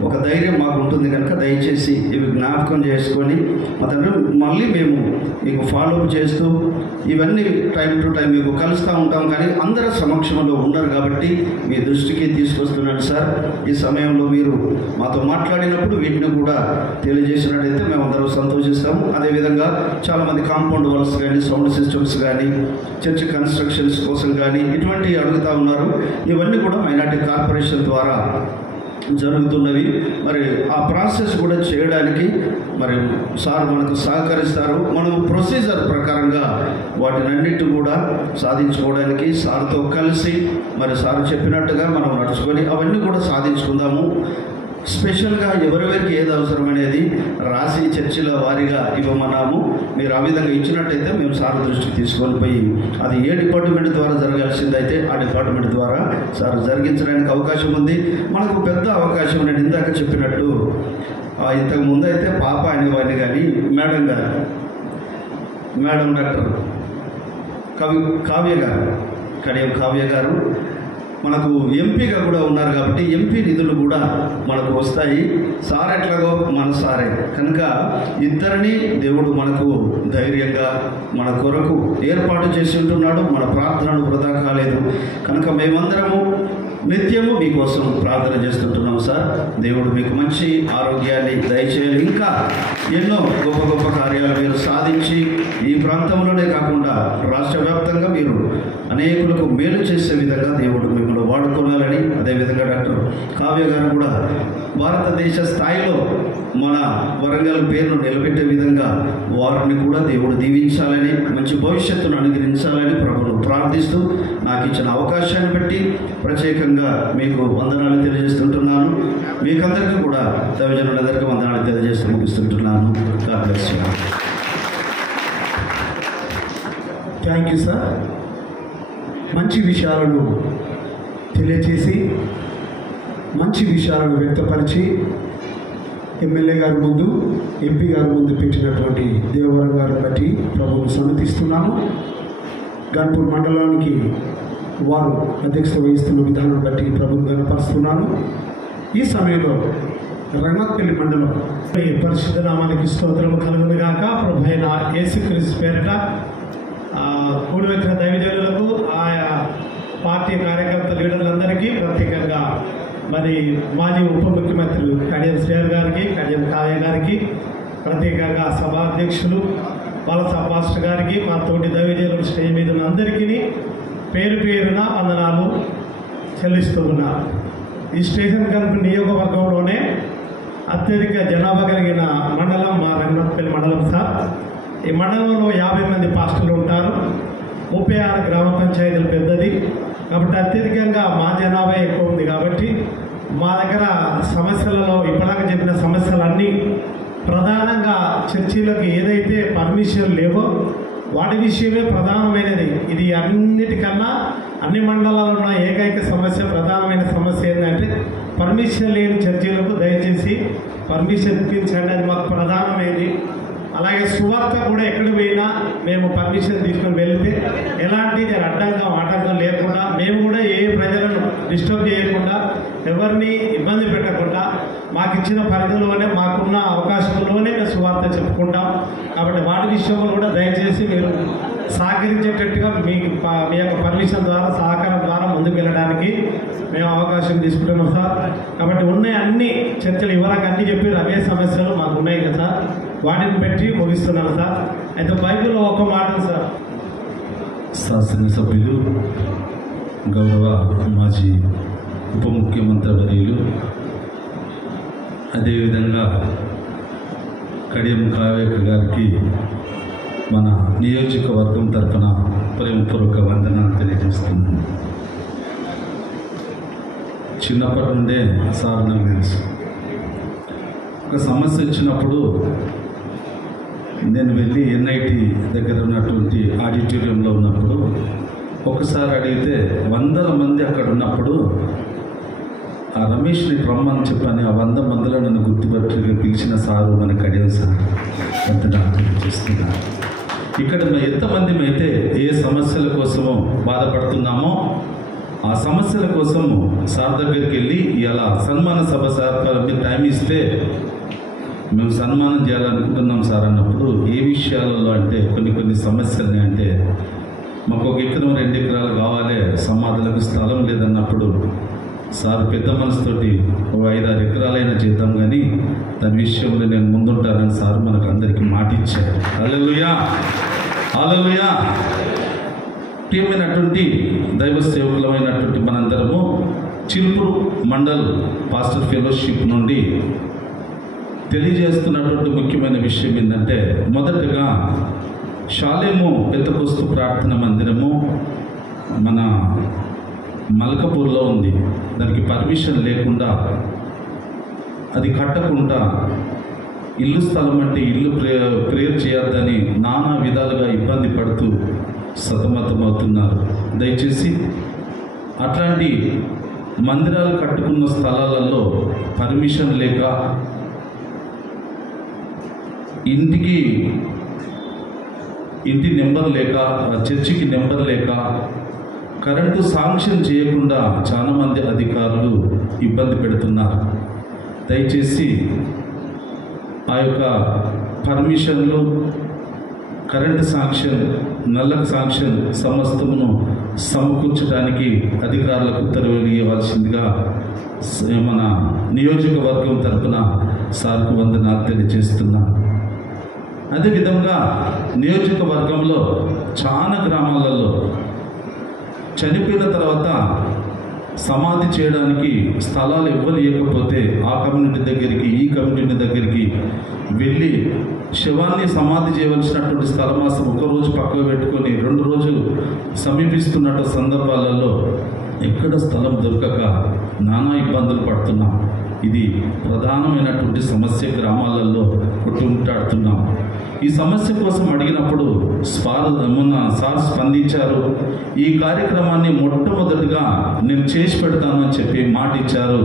ఒక ధైర్యం మాకు ఉంటుంది కనుక దయచేసి ఇవి జ్ఞాపకం చేసుకొని అతను మళ్ళీ మేము మీకు ఫాలోఅప్ చేస్తూ ఇవన్నీ టైం టు టైం మీకు కలుస్తూ ఉంటాం. కానీ అందరి సమక్షంలో ఉన్నారు కాబట్టి మీ దృష్టికి తీసుకొస్తున్నాను సార్. ఈ సమయంలో మీరు మాతో మాట్లాడినప్పుడు వీటిని కూడా తెలియజేసినట్టయితే మేము అందరూ సంతోషిస్తాము. అదేవిధంగా చాలామంది కాంపౌండ్ వాల్స్ కానీ సౌండ్ సిస్టమ్స్ కానీ చర్చ్ కన్స్ట్రక్షన్స్ కోసం కానీ ఇటువంటివి అడుగుతూ ఉన్నారు. ఇవన్నీ కూడా మైనార్టీ కార్పొరేషన్ ద్వారా జరుగుతున్నవి. మరి ఆ ప్రాసెస్ కూడా చేయడానికి మరి సార్ మనకు సహకరిస్తారు. మనం ప్రొసీజర్ ప్రకారంగా వాటినన్నిటి కూడా సాధించుకోవడానికి సార్తో కలిసి మరి సార్ చెప్పినట్టుగా మనం నడుచుకొని అవన్నీ కూడా సాధించుకుందాము. స్పెషల్గా ఎవరెవరికి ఏది అవసరం అనేది రాసి చర్చిల వారీగా ఇవ్వమన్నాము. మీరు ఆ విధంగా ఇచ్చినట్టయితే మేము సార్ దృష్టికి తీసుకొని పోయి అది ఏ డిపార్ట్మెంట్ ద్వారా జరగాల్సిందైతే ఆ డిపార్ట్మెంట్ ద్వారా సార్ జరిగించడానికి అవకాశం ఉంది. మనకు పెద్ద అవకాశం నేను ఇందాక చెప్పినట్టు ఇంతకు ముందు అయితే పాప అనేవాడిని, కానీ మేడం డాక్టర్ కావ్య గారు, కడియం కావ్య గారు మనకు ఎంపీగా కూడా ఉన్నారు కాబట్టి ఎంపీ నిధులు కూడా మనకు వస్తాయి. సార్ ఎట్లాగో మన సారే కనుక ఇద్దరిని దేవుడు మనకు ధైర్యంగా మన కొరకు ఏర్పాటు చేసి ఉంటున్నాడు. మన ప్రార్థనలు వృధా కాలేదు కనుక మేమందరము నిత్యము మీకోసం ప్రార్థన చేస్తుంటున్నాం సార్. దేవుడు మీకు మంచి ఆరోగ్యాన్ని దయచేయాలి. ఇంకా ఎన్నో గొప్ప గొప్ప కార్యాలు మీరు సాధించి ఈ ప్రాంతంలోనే కాకుండా రాష్ట్ర వ్యాప్తంగా మీరు అనేకులకు మేలు చేసే విధంగా దేవుడు మిమ్మల్ని వాడుకోవాలని, అదేవిధంగా డాక్టర్ కావ్య గారు కూడా భారతదేశ స్థాయిలో మన వరంగల్ పేరును నిలబెట్టే విధంగా వారిని కూడా దేవుడు దీవించాలని, మంచి భవిష్యత్తును అనుగ్రహించాలని ప్రభువును ప్రార్థిస్తూ నాకు ఇచ్చిన అవకాశాన్ని బట్టి ప్రత్యేకంగా మీకు వందనాలు తెలియజేస్తుంటున్నాను. మీకందరికీ కూడా దైవజనులందరికీ వందనాలు తెలియజేస్తూ ముగిస్తుంటున్నాను. God bless you. Thank you sir. మంచి విషయాలను తెలియచేసి మంచి విషయాలను వ్యక్తపరిచి ఎమ్మెల్యే గారి ముందు, ఎంపీ గారి ముందు పెట్టినటువంటి దేవవరం గారిని బట్టి ప్రభువును సన్నతిస్తున్నాము. గన్పూర్ మండలానికి వారు అధ్యక్షత వహిస్తున్న విధానం బట్టి ప్రభువును గణపరుస్తున్నాను. ఈ సమయంలో రంగపల్లి మండలం పరిశుద్ధ నామానికి స్తోత్రము కలుగును గాక. ప్రభు అయిన యేసుక్రీస్తు పేరిట కూడి వచ్చిన దైవజనులకు, ఆయా పార్టీ కార్యకర్త లీడర్లందరికీ, ప్రత్యేకంగా మరి మాజీ ఉప ముఖ్యమంత్రులు కడియం శ్రీహరి గారికి, కడియం కావ్య గారికి, ప్రత్యేకంగా సభాధ్యక్షులు వలస పాస్టర్ గారికి, మా తోటి దైవజనులు స్టేజ్ మీద ఉన్న అందరికీ పేరు పేరున వందనాలు చెల్లిస్తూ ఉన్నారు. ఈ స్టేషన్ గన్పూర్ నియోజకవర్గంలోనే అత్యధిక జనాభా కలిగిన మండలం మా రంగపల్లి మండలం సార్. ఈ మండలంలో 50 మంది పాస్టర్లు ఉంటారు. 36 గ్రామ పంచాయతీలు పెద్దది కాబట్టి అత్యధికంగా మా జనాభా ఎక్కువ ఉంది. కాబట్టి మా దగ్గర సమస్యలలో ఇప్పటిదాకా చెప్పిన సమస్యలన్నీ ప్రధానంగా చర్చిలకు ఏదైతే పర్మిషన్ లేవో వాటి విషయమే ప్రధానమైనది. ఇది అన్నిటికన్నా అన్ని మండలాల్లో ఉన్న ఏకైక సమస్య, ప్రధానమైన సమస్య ఏంటంటే పర్మిషన్ లేని చర్చిలకు దయచేసి పర్మిషన్ ఇప్పించండి. అది మాకు ప్రధానమైనది. అలాగే సువార్త కూడా ఎక్కడ పోయినా మేము పర్మిషన్ తీసుకొని వెళ్తే ఎలాంటి ఆటంకం లేకుండా, మేము కూడా ఏ ప్రజలను డిస్టర్బ్ చేయకుండా, ఎవరిని ఇబ్బంది పెట్టకుండా మాకు ఇచ్చిన పరిధిలోనే, మాకున్న అవకాశంలోనే మేము సువార్త చెప్పుకుంటాం. కాబట్టి వాటి విషయంలో కూడా దయచేసి మీరు సహకరించేటట్టుగా మీ యొక్క పర్మిషన్ ద్వారా, సహకారం ద్వారా ముందుకు వెళ్ళడానికి మేము అవకాశం తీసుకుంటున్నాం సార్. కాబట్టి ఉన్నాయి అన్ని చర్చలు ఇవ్వడానికి అన్నీ చెప్పి అవే సమస్యలు మాకు ఉన్నాయి కదా సార్, వాటిని పెట్టి ముగిస్తున్నాను సార్. అయితే బైబిల్లో ఒక మాట సార్. శాసనసభ్యులు, గౌరవ మాజీ ఉప ముఖ్యమంత్రి వర్యులు, అదేవిధంగా కడియం కావ్య గారికి మన నియోజకవర్గం తరఫున ప్రేమపూర్వక వందనాలు తెలియజేస్తున్నాను. చిన్నప్పటి నుండే సార్ నాకు తెలుసు. ఒక సమస్య వచ్చినప్పుడు నేను వెళ్ళి ఎన్ఐటి దగ్గర ఉన్నటువంటి ఆడిటోరియంలో ఉన్నప్పుడు ఒకసారి అడిగితే 100 మంది అక్కడ ఉన్నప్పుడు ఆ రమేష్ని రమ్మని చెప్పని ఆ 100 మందిలో నన్ను గుర్తుపట్టి పిలిచిన సారు మన కడియం సార్ వందనాలు చేస్తున్నారు. ఇక్కడ ఎంతమంది అయితే ఏ సమస్యల కోసమో బాధపడుతున్నామో ఆ సమస్యల కోసము సార్ దగ్గరికి వెళ్ళి ఇలా సన్మాన సభ సార్ మీరు టైం ఇస్తే మేము సన్మానం చేయాలనుకుంటున్నాం సార్ అన్నప్పుడు ఏ విషయాలలో అంటే కొన్ని సమస్యలని అంటే మాకు 1 ఎకరం 2 ఎకరాలు కావాలి, సమాధులకు స్థలం లేదన్నప్పుడు సార్ పెద్ద మనసుతోటి 5-6 ఎకరాలైనా చేద్దాం కానీ దాని విషయంలో నేను ముందుంటానని సార్ మనకు అందరికీ మాట ఇచ్చారు. హల్లెలూయా, హల్లెలూయా. ప్రియమైనటువంటి దైవ సేవకులమైనటువంటి మనందరము చిల్పూరు మండల్ పాస్టర్ ఫెలోషిప్ నుండి తెలియజేస్తున్నటువంటి ముఖ్యమైన విషయం ఏంటంటే, మొదటగా షాలేము పెద్దకొస్తు ప్రార్థన మందిరము మన మల్కపూర్లో ఉంది. దానికి పర్మిషన్ లేకుండా అది కట్టకుండా ఇల్లు స్థలం అంటే ఇల్లు ప్రేయర్ చేయొద్దని నానా విధాలుగా ఇబ్బంది పడుతూ సతమతమవుతున్నారు. దయచేసి అట్లాంటి మందిరాలు కట్టుకున్న స్థలాలలో పర్మిషన్ లేక, ఇంటి నెంబర్ లేక, చర్చికి నెంబర్ లేక, కరెంటు శాంక్షన్ చేయకుండా చాలామంది అధికారులు ఇబ్బంది పెడుతున్నారు. దయచేసి ఆ యొక్క పర్మిషన్లు, కరెంటు శాంక్షన్, నల్లకు శాంక్షన్ సమస్తమును సమకూర్చడానికి అధికారులకు ఉత్తర్వులు ఇవ్వాల్సిందిగా మన నియోజకవర్గం తరఫున సార్కు వందనాలు తెలియజేస్తున్నాను. అదేవిధంగా నియోజకవర్గంలో చాలా గ్రామాలలో చనిపోయిన తర్వాత సమాధి చేయడానికి స్థలాలు ఇవ్వలేకపోతే ఆ కమ్యూనిటీ దగ్గరికి, ఈ కమ్యూనిటీ దగ్గరికి వెళ్ళి శవాన్ని సమాధి చేయవలసినటువంటి స్థలమాసం ఒకరోజు పక్కకు పెట్టుకొని 2 రోజులు సమీపిస్తున్నట్టు సందర్భాలలో ఎక్కడ స్థలం దొరకక నానా ఇబ్బందులు పడుతున్నాం. ఇది ప్రధానమైనటువంటి సమస్య గ్రామాలలో కొట్టుమిట్టాడుతున్నాం. ఈ సమస్య కోసం అడిగినప్పుడు సార్ స్పందించారు. ఈ కార్యక్రమాన్ని మొట్టమొదటిగా నేను చేసి పెడతానని చెప్పి మాట ఇచ్చారు.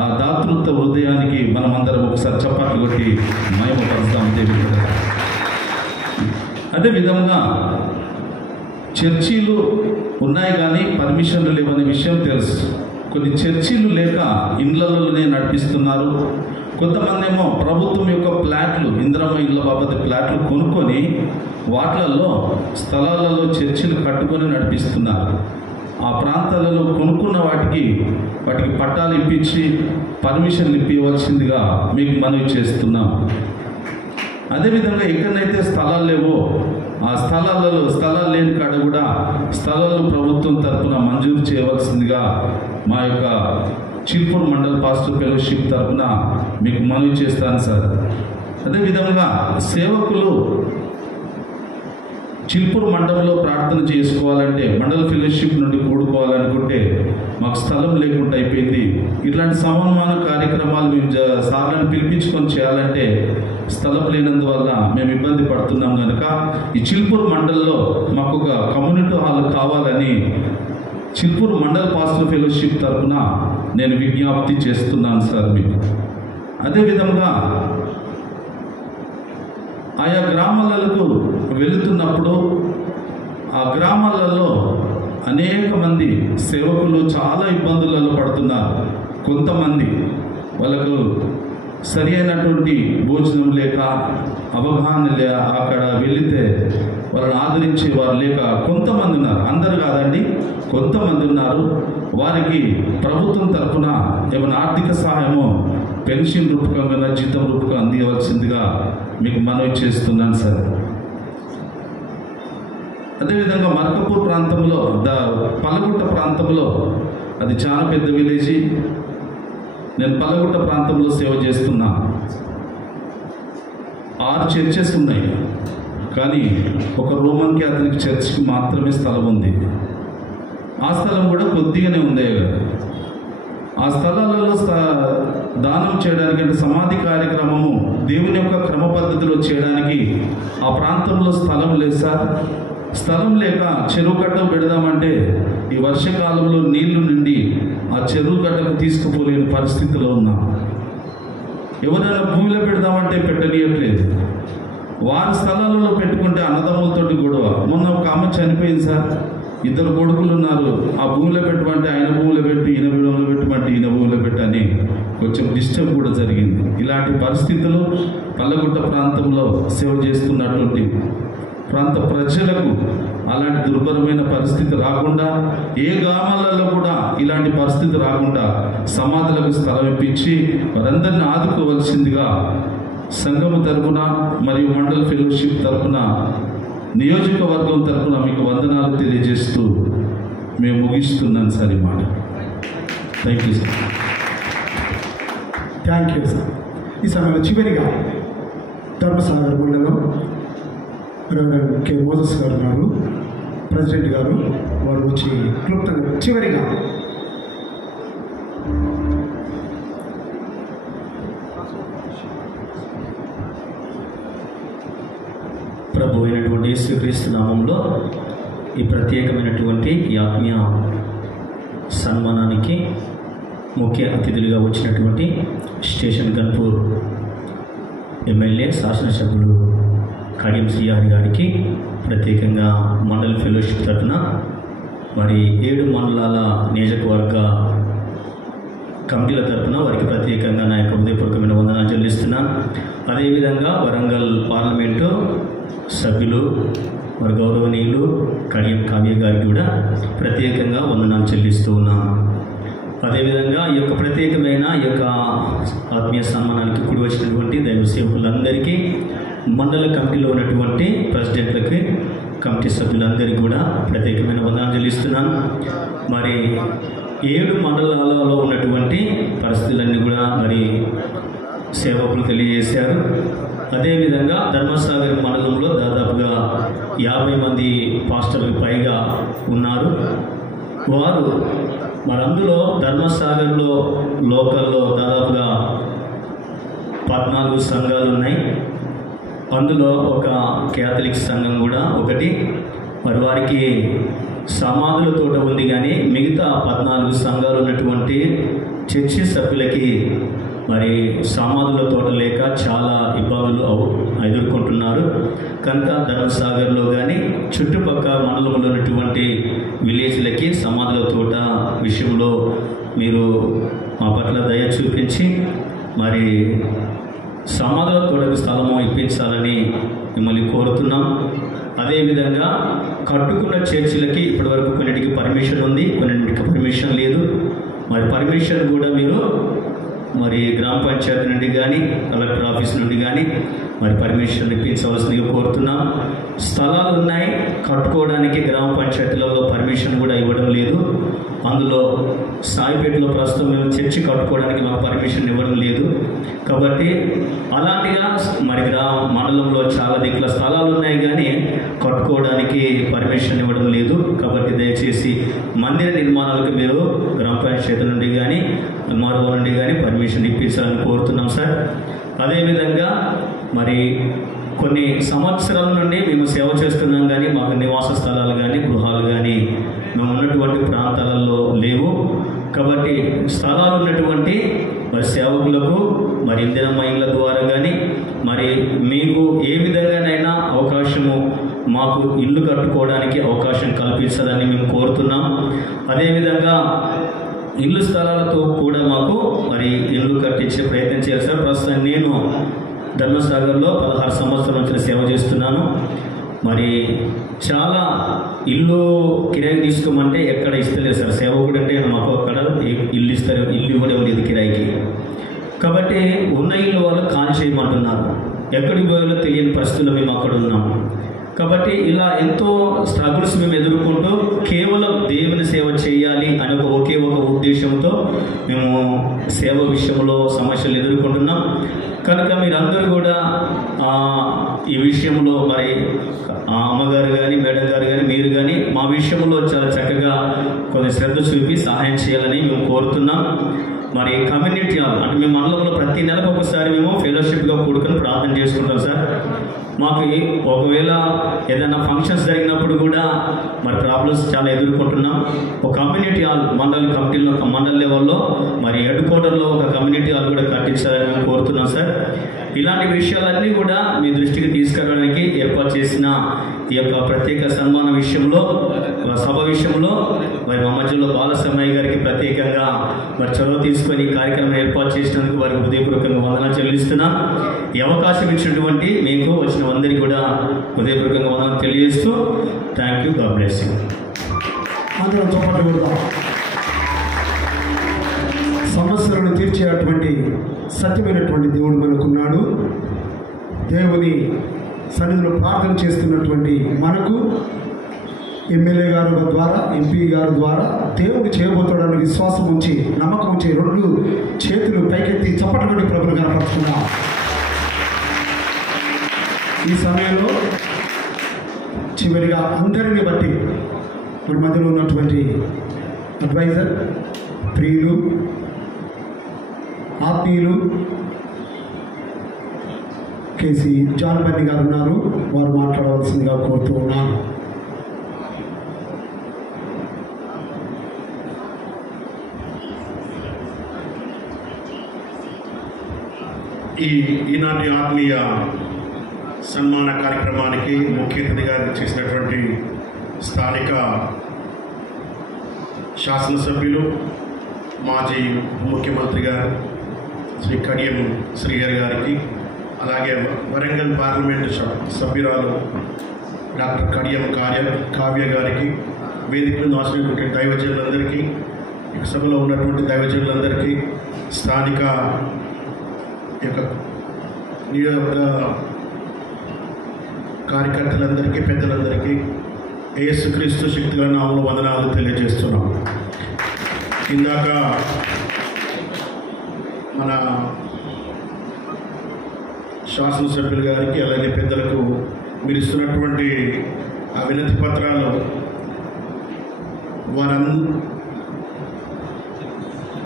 ఆ దాతృత్వ హృదయానికి మనమందరం ఒకసారి చప్పట్లు కొట్టి మహిమపరుస్తాం దేవుడు. అదేవిధంగా చర్చీలు ఉన్నాయి కానీ పర్మిషన్లు లేవనే విషయం తెలుసు. కొన్ని చర్చీలు లేక ఇండ్లలోనే నడిపిస్తున్నారు. కొంతమంది ఏమో ప్రభుత్వం యొక్క ప్లాట్లు, ఇందిరమ్మ ఇళ్ళ బాబతి ప్లాట్లు కొనుక్కొని వాటిలలో స్థలాలలో చర్చిలు కట్టుకొని నడిపిస్తున్నారు. ఆ ప్రాంతాలలో కొనుక్కున్న వాటికి పట్టాలు ఇప్పించి పర్మిషన్లు ఇప్పించవలసిందిగా మీకు మనవి చేస్తున్నాం. అదేవిధంగా ఎక్కడైతే స్థలాలు లేవో ఆ స్థలాలు లేని కాడ కూడా స్థలాలు ప్రభుత్వం తరఫున మంజూరు చేయవలసిందిగా మా యొక్క చిల్పూర్ మండల్ పాస్టర్ ఫెలోషిప్ తరఫున మీకు మనవి చేస్తాను సార్. అదేవిధంగా సేవకులు చిల్పూర్ మండలంలో ప్రార్థన చేసుకోవాలంటే, మండల ఫెలోషిప్ నుండి కూడుకోవాలనుకుంటే మాకు స్థలం లేకుండా అయిపోయింది. ఇట్లాంటి సమన్వయ కార్యక్రమాలు మేము సార్లను పిలిపించుకొని చేయాలంటే స్థలం లేనందువల్ల మేము ఇబ్బంది పడుతున్నాం కనుక ఈ చిల్పూర్ మండల్లో మాకు ఒక కమ్యూనిటీ హాల్ కావాలని చిల్పూర్ మండల్ పాస్టర్ ఫెలోషిప్ తరఫున నేను విజ్ఞప్తి చేస్తున్నాను సార్ మీకు. అదేవిధంగా ఆయా గ్రామాలకు వెళుతున్నప్పుడు ఆ గ్రామాలలో అనేక మంది సేవకులు చాలా ఇబ్బందులలో పడుతున్నారు. కొంతమంది వాళ్ళకు సరి అయినటువంటి భోజనం లేక, అవగాహన లేక, అక్కడ వెళితే వాళ్ళని ఆదరించే వారు లేక కొంతమంది ఉన్నారు. అందరు కాదండి, కొంతమంది ఉన్నారు. వారికి ప్రభుత్వం తరఫున ఏమైనా ఆర్థిక సహాయమో, పెన్షన్ రూపకంగా, జీతం రూపకంగా అందించవలసిందిగా మీకు మనవి చేస్తున్నాను సార్. అదేవిధంగా మర్కపూర్ ప్రాంతంలో, పల్లగుట్ట ప్రాంతంలో, అది చాలా పెద్ద విలేజ్. నేను పల్లగుట్ట ప్రాంతంలో సేవ చేస్తున్నా. 6 చర్చెస్ ఉన్నాయి, కానీ ఒక రోమన్ క్యాథలిక్ చర్చ్కి మాత్రమే స్థలం ఉంది. ఆ స్థలం కూడా కొద్దిగానే ఉంది. ఆ స్థలాలలో దానం చేయడానికి, అంటే సమాధి కార్యక్రమము దేవుని యొక్క క్రమ పద్ధతిలో చేయడానికి ఆ ప్రాంతంలో స్థలం లేదు సార్. స్థలం లేక చెరువు గడ్డ పెడదామంటే ఈ వర్షకాలంలో నీళ్లు నిండి ఆ చెరువు గడ్డకు తీసుకుపోలేని పరిస్థితిలో ఉన్నాం. ఎవరైనా భూమిలో పెడదామంటే పెట్టనీయట్లేదు. వారి స్థలాలలో పెట్టుకుంటే అన్నదమ్ములతోటి గొడవ. మొన్న ఒక అమ్మ చనిపోయింది సార్. 2 కొడుకులు ఉన్నారు. ఆ భూమిలో పెట్టమంటే ఆయన భూమిలో పెట్టి, ఈయన భూమిలో పెట్టమంటే ఈయన భూమిలో పెట్టని కొంచెం డిస్టర్బ్ కూడా జరిగింది. ఇలాంటి పరిస్థితులు పల్లగుట్ట ప్రాంతంలో సేవ చేస్తున్నటువంటి ప్రాంత ప్రజలకు అలాంటి దుర్భరమైన పరిస్థితి రాకుండా, ఏ గ్రామాలలో కూడా ఇలాంటి పరిస్థితి రాకుండా సమాధులకు స్థలం ఇప్పించి వారందరినీ ఆదుకోవలసిందిగా సంఘము తరఫున మరియు మండల్ ఫెలోషిప్ తరఫున, నియోజకవర్గం తరఫున మీకు వందనాలు తెలియజేస్తూ మేము ముగిస్తున్నాను సార్ ఈ మాట. Thank you sir. Thank you sir. ఈ సమయంలో చివరిగా ధర్మసాగర్ మండలం రెవరెండ్ కె మోజస్ గారు ఉన్నారు, ప్రెసిడెంట్ గారు. వారు వచ్చి క్లుప్తంగా చివరిగా ప్రభు అయినటువంటి యేసుక్రీస్తు నామంలో ఈ ప్రత్యేకమైనటువంటి ఈ ఆత్మీయ సన్మానానికి ముఖ్య అతిథులుగా వచ్చినటువంటి స్టేషన్ గన్పూర్ ఎమ్మెల్యే శాసనసభ్యులు కడియం శ్రీహరి గారికి ప్రత్యేకంగా మండల ఫెలోషిప్ తరఫున మరి 7 మండలాల నియోజకవర్గ కమిటీల తరఫున వారికి ప్రత్యేకంగా నా యొక్క హృదయపూర్వకమైన వందనాలు చెల్లిస్తున్నాను. అదేవిధంగా వరంగల్ పార్లమెంటు సభ్యులు మరి గౌరవనీయులు కడియం కావ్య గారికి కూడా ప్రత్యేకంగా వందనాలు చెల్లిస్తూ ఉన్నాను. అదేవిధంగా ఈ యొక్క ప్రత్యేకమైన ఈ యొక్క ఆత్మీయ సన్మానానికి కూడి వచ్చినటువంటి దైవ సేవకులందరికీ, మండల కమిటీలో ఉన్నటువంటి ప్రెసిడెంట్లకి, కమిటీ సభ్యులందరికీ కూడా ప్రత్యేకమైన వందనాలు చెల్లిస్తున్నాను. మరి 7 మండలాలలో ఉన్నటువంటి పరిస్థితులన్నీ కూడా మరి సేవకులు తెలియజేశారు. అదేవిధంగా ధర్మసాగర్ మండలంలో దాదాపుగా 50 మంది పాస్టర్లు పైగా ఉన్నారు. వారు మరి అందులో ధర్మసాగర్లో లోకల్లో దాదాపుగా 14 సంఘాలు ఉన్నాయి. అందులో ఒక క్యాథలిక్ సంఘం కూడా ఒకటి. మరి వారికి సమాధుల తోట ఉంది, కానీ మిగతా 14 సంఘాలు ఉన్నటువంటి చర్చి సభ్యులకి మరి సమాధుల తోట లేక చాలా ఇబ్బందులు ఎదుర్కొంటున్నారు. కనుక ధర్మసాగర్లో కానీ చుట్టుపక్కల మండలంలో ఉన్నటువంటి విలేజ్లకి సమాధుల తోట విషయంలో మీరు మా పట్ల దయ చూపించి మరి సమాధుల తోటకు స్థలము ఇప్పించాలని మిమ్మల్ని కోరుతున్నాం. అదేవిధంగా కట్టుకున్న చర్చిలకి ఇప్పటివరకు కొన్నిటికి పర్మిషన్ ఉంది, కొన్నిటికి పర్మిషన్ లేదు. మరి పర్మిషన్ కూడా మీరు మరి గ్రామ పంచాయతీ నుండి కానీ కలెక్టర్ ఆఫీస్ నుండి కానీ మరి పర్మిషన్ ఇప్పించవలసిందిగా కోరుతున్నాం. స్థలాలు ఉన్నాయి, కట్టుకోవడానికి గ్రామ పంచాయతీలలో పర్మిషన్ కూడా ఇవ్వడం లేదు. అందులో సాయిపేటలో ప్రస్తుతం మేము చర్చి కట్టుకోవడానికి మాకు పర్మిషన్ ఇవ్వడం లేదు. కాబట్టి అలాంటిగా మరి మండలంలో చాలా దిక్కుల స్థలాలు ఉన్నాయి, కానీ కట్టుకోవడానికి పర్మిషన్ ఇవ్వడం లేదు. కాబట్టి దయచేసి మందిర నిర్మాణాలకు మీరు గ్రామ పంచాయతీ నుండి కానీ ఎంఆర్ఓ నుండి కానీ పర్మిషన్ ఇప్పించాలని కోరుతున్నాం సార్. అదేవిధంగా మరి కొన్ని సంవత్సరాల నుండి మేము సేవ చేస్తున్నాం, కానీ మాకు నివాస స్థలాలు కానీ గృహాలు కానీ మేము ఉన్నటువంటి ప్రాంతాలలో లేవు. కాబట్టి స్థలాలు ఉన్నటువంటి మరి సేవకులకు మరి ఇందిరమ్మ ఇళ్ళ ద్వారా కానీ మరి మీకు ఏ విధంగానైనా అవకాశము మాకు ఇల్లు కట్టుకోవడానికి అవకాశం కల్పించాలని మేము కోరుతున్నాం. అదేవిధంగా ఇల్లు స్థలాలతో కూడా మాకు మరి ఇల్లు కట్టించే ప్రయత్నం చేశారు. ప్రస్తుతం నేను ధర్మసాగర్లో 16 సంవత్సరాల నుంచి సేవ చేస్తున్నాను. మరి చాలా ఇల్లు కిరాయికి తీసుకోమంటే ఎక్కడ ఇస్తలేదు సార్. సేవకుడు అంటే మాకు అక్కడ ఇల్లు ఇస్తారు, ఇల్లు ఇవ్వడం లేదు కిరాయికి. కాబట్టి ఉన్న ఇల్లు వాళ్ళు ఖాళీ చేయమంటున్నారు. ఎక్కడికి పోయాలో తెలియని పరిస్థితుల్లో మేము అక్కడ ఉన్నాము. కాబట్టి ఇలా ఎంతో స్ట్రగుల్స్ మేము ఎదుర్కొంటూ కేవలం దేవుని సేవ చేయాలి అనే ఒకే ఒక ఉద్దేశంతో మేము సేవ విషయంలో సమస్యలు ఎదుర్కొంటున్నాం. కనుక మీరందరూ కూడా ఈ విషయంలో మరి అమ్మగారు కానీ మేడం గారు కానీ మీరు కానీ మా విషయంలో చాలా చక్కగా కొంచెం శ్రద్ధ చూపి సహాయం చేయాలని మేము కోరుతున్నాం. మరి కమ్యూనిటీ హాల్ అంటే మేము మండలంలో ప్రతి నెలకు ఒకసారి మేము ఫెలోషిప్గా కూడుకొని ప్రార్థన చేసుకుంటాం సార్. మాకు ఒకవేళ ఏదైనా ఫంక్షన్స్ జరిగినప్పుడు కూడా మరి ప్రాబ్లమ్స్ చాలా ఎదుర్కొంటున్నాం. ఒక కమ్యూనిటీ హాల్ మండల కమిటీలో మండల లెవెల్లో మరి హెడ్ క్వార్టర్లో ఒక కమ్యూనిటీ హాల్ కూడా కట్టించాలని మేము కోరుతున్నాం సార్. ఇలాంటి విషయాలన్నీ కూడా మీ దృష్టికి తీసుకురావడానికి ఏర్పాటు చేసిన ఈ యొక్క ప్రత్యేక సన్మాన విషయంలో సభ విషయంలో మరి మా మధ్యలో బాలసమయ్య గారికి ప్రత్యేకంగా మరి చొరవ తీసుకొని ఈ కార్యక్రమం ఏర్పాటు చేసినందుకు వారికి హృదయపూర్వకంగా వందనాలు చెల్లిస్తున్నాం. ఈ అవకాశం ఇచ్చినటువంటి మీకు వచ్చిన అందరికీ కూడా హృదయపూర్వకంగా వందనాలు తెలియజేస్తూ thank you, God bless you. అందరం చప్పట్లు కొడదాం. సమస్యలను తీర్చేటువంటి సత్యమైనటువంటి దేవుడు మనకున్నాడు. దేవుని సన్నిధిలో ప్రార్థన చేస్తున్నటువంటి మనకు ఎమ్మెల్యే గారు ద్వారా, ఎంపీ గారు ద్వారా దేవుడు చేయబోతాడని విశ్వాసం ఉంచి, నమ్మకం ఉంచి 2 చేతులు పైకెత్తి చప్పట్లు ప్రభువును కనపరుచుకున్నాం. ఈ సమయంలో చివరిగా అందరిని బట్టి మన మధ్యలో ఉన్నటువంటి అడ్వైజర్, ప్రియులు, ఆత్మీయులు, కేసీ జాన్ బన్నీ గారు ఉన్నారు, వారు మాట్లాడవలసిందిగా కోరుతూ ఉన్నాను. ఈనాటి ఆత్మీయ సన్మాన కార్యక్రమానికి ముఖ్య అతిథిగా చేసినటువంటి స్థానిక శాసనసభ్యులు మాజీ ముఖ్యమంత్రి గారు శ్రీ కడియం శ్రీహరి గారికి, అలాగే వరంగల్ పార్లమెంటు సభ్యురాలు డాక్టర్ కడియం కావ్య గారికి, వేదిక మీద ఆశ్రయించిన దైవజనులందరికీ, సభలో ఉన్నటువంటి దైవజనులందరికీ, స్థానిక యొక్క నియోజక కార్యకర్తలందరికీ, పెద్దలందరికీ యేసుక్రీస్తు శక్తిగల నామములో వందనాలు తెలియజేస్తున్నాం. ఇందాక మన శాసనసభ్యులు గారికి అలాగే పెద్దలకు మీరు ఇస్తున్నటువంటి ఆ వినతి పత్రాలు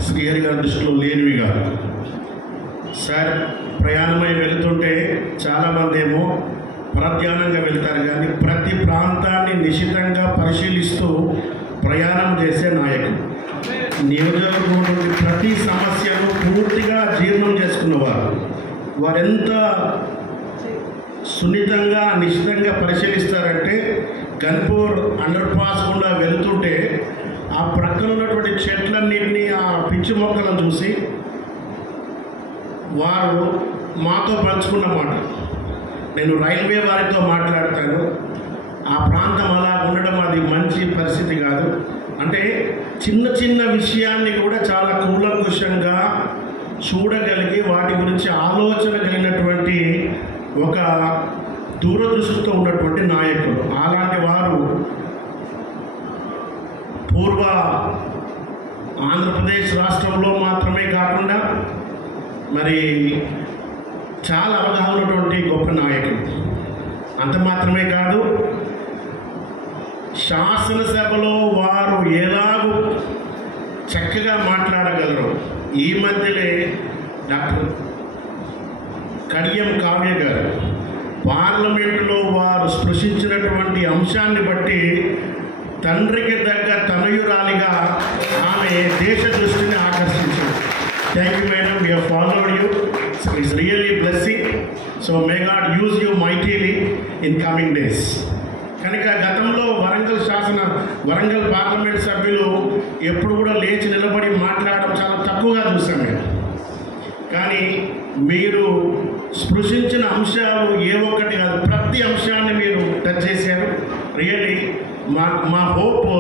శ్రీహరి గారి దృష్టిలో లేనివి కాదు సార్. ప్రయాణమై వెళుతుంటే చాలామంది ఏమో ప్రధ్యానంగా వెళ్తారు, కానీ ప్రతి ప్రాంతాన్ని నిశితంగా పరిశీలిస్తూ ప్రయాణం చేసే నాయకుడు. నియోజకవర్గంలోని ప్రతి సమస్యను పూర్తిగా జీర్ణం చేసుకున్నవారు. వారెంత సున్నితంగా నిశితంగా పరిశీలిస్తారంటే, గన్పూర్ అండర్ పాస్ గుండా వెళుతుంటే ఆ ప్రక్కన ఉన్నటువంటి చెట్లన్నింటినీ, ఆ పిచ్చి మొక్కలను చూసి వారు మాతో పంచుకున్న మాట. నేను రైల్వే వారితో మాట్లాడతాను, ఆ ప్రాంతం అలా ఉండడం అది మంచి పరిస్థితి కాదు. అంటే చిన్న చిన్న విషయాన్ని కూడా చాలా కూలంకుషంగా చూడగలిగి వాటి గురించి ఆలోచన కలిగినటువంటి ఒక దూరదృష్టితో ఉన్నటువంటి నాయకులు. అలాంటి వారు పూర్వ ఆంధ్రప్రదేశ్ రాష్ట్రంలో మాత్రమే కాకుండా మరి చాలా అవగాహన ఉన్నటువంటి గొప్ప నాయకులు. అంత మాత్రమే కాదు, శాసనసభలో వారు ఎలాగూ చక్కగా మాట్లాడగలరు. ఈ మధ్యనే డాక్టర్ కడియం కావ్య గారు పార్లమెంటులో వారు స్పృశించినటువంటి అంశాన్ని బట్టి తండ్రికి తగ్గ తనయురాలిగా ఆమె దేశ దృష్టిని ఆకర్షించారు. Thank you madam, we have followed you. It's really blessing. So may God use you mightily in coming days. కనుక గతంలో వరంగల్ పార్లమెంట్ సభ్యులు ఎప్పుడు కూడా లేచి నిలబడి మాట్లాడడం చాలా తక్కువగా చూసాం మేము. కానీ మీరు స్పృశించిన అంశాలు ఏ ఒక్కటి కాదు, ప్రతి అంశాన్ని మీరు టచ్ చేశారు. రియల్లీ మా హోప్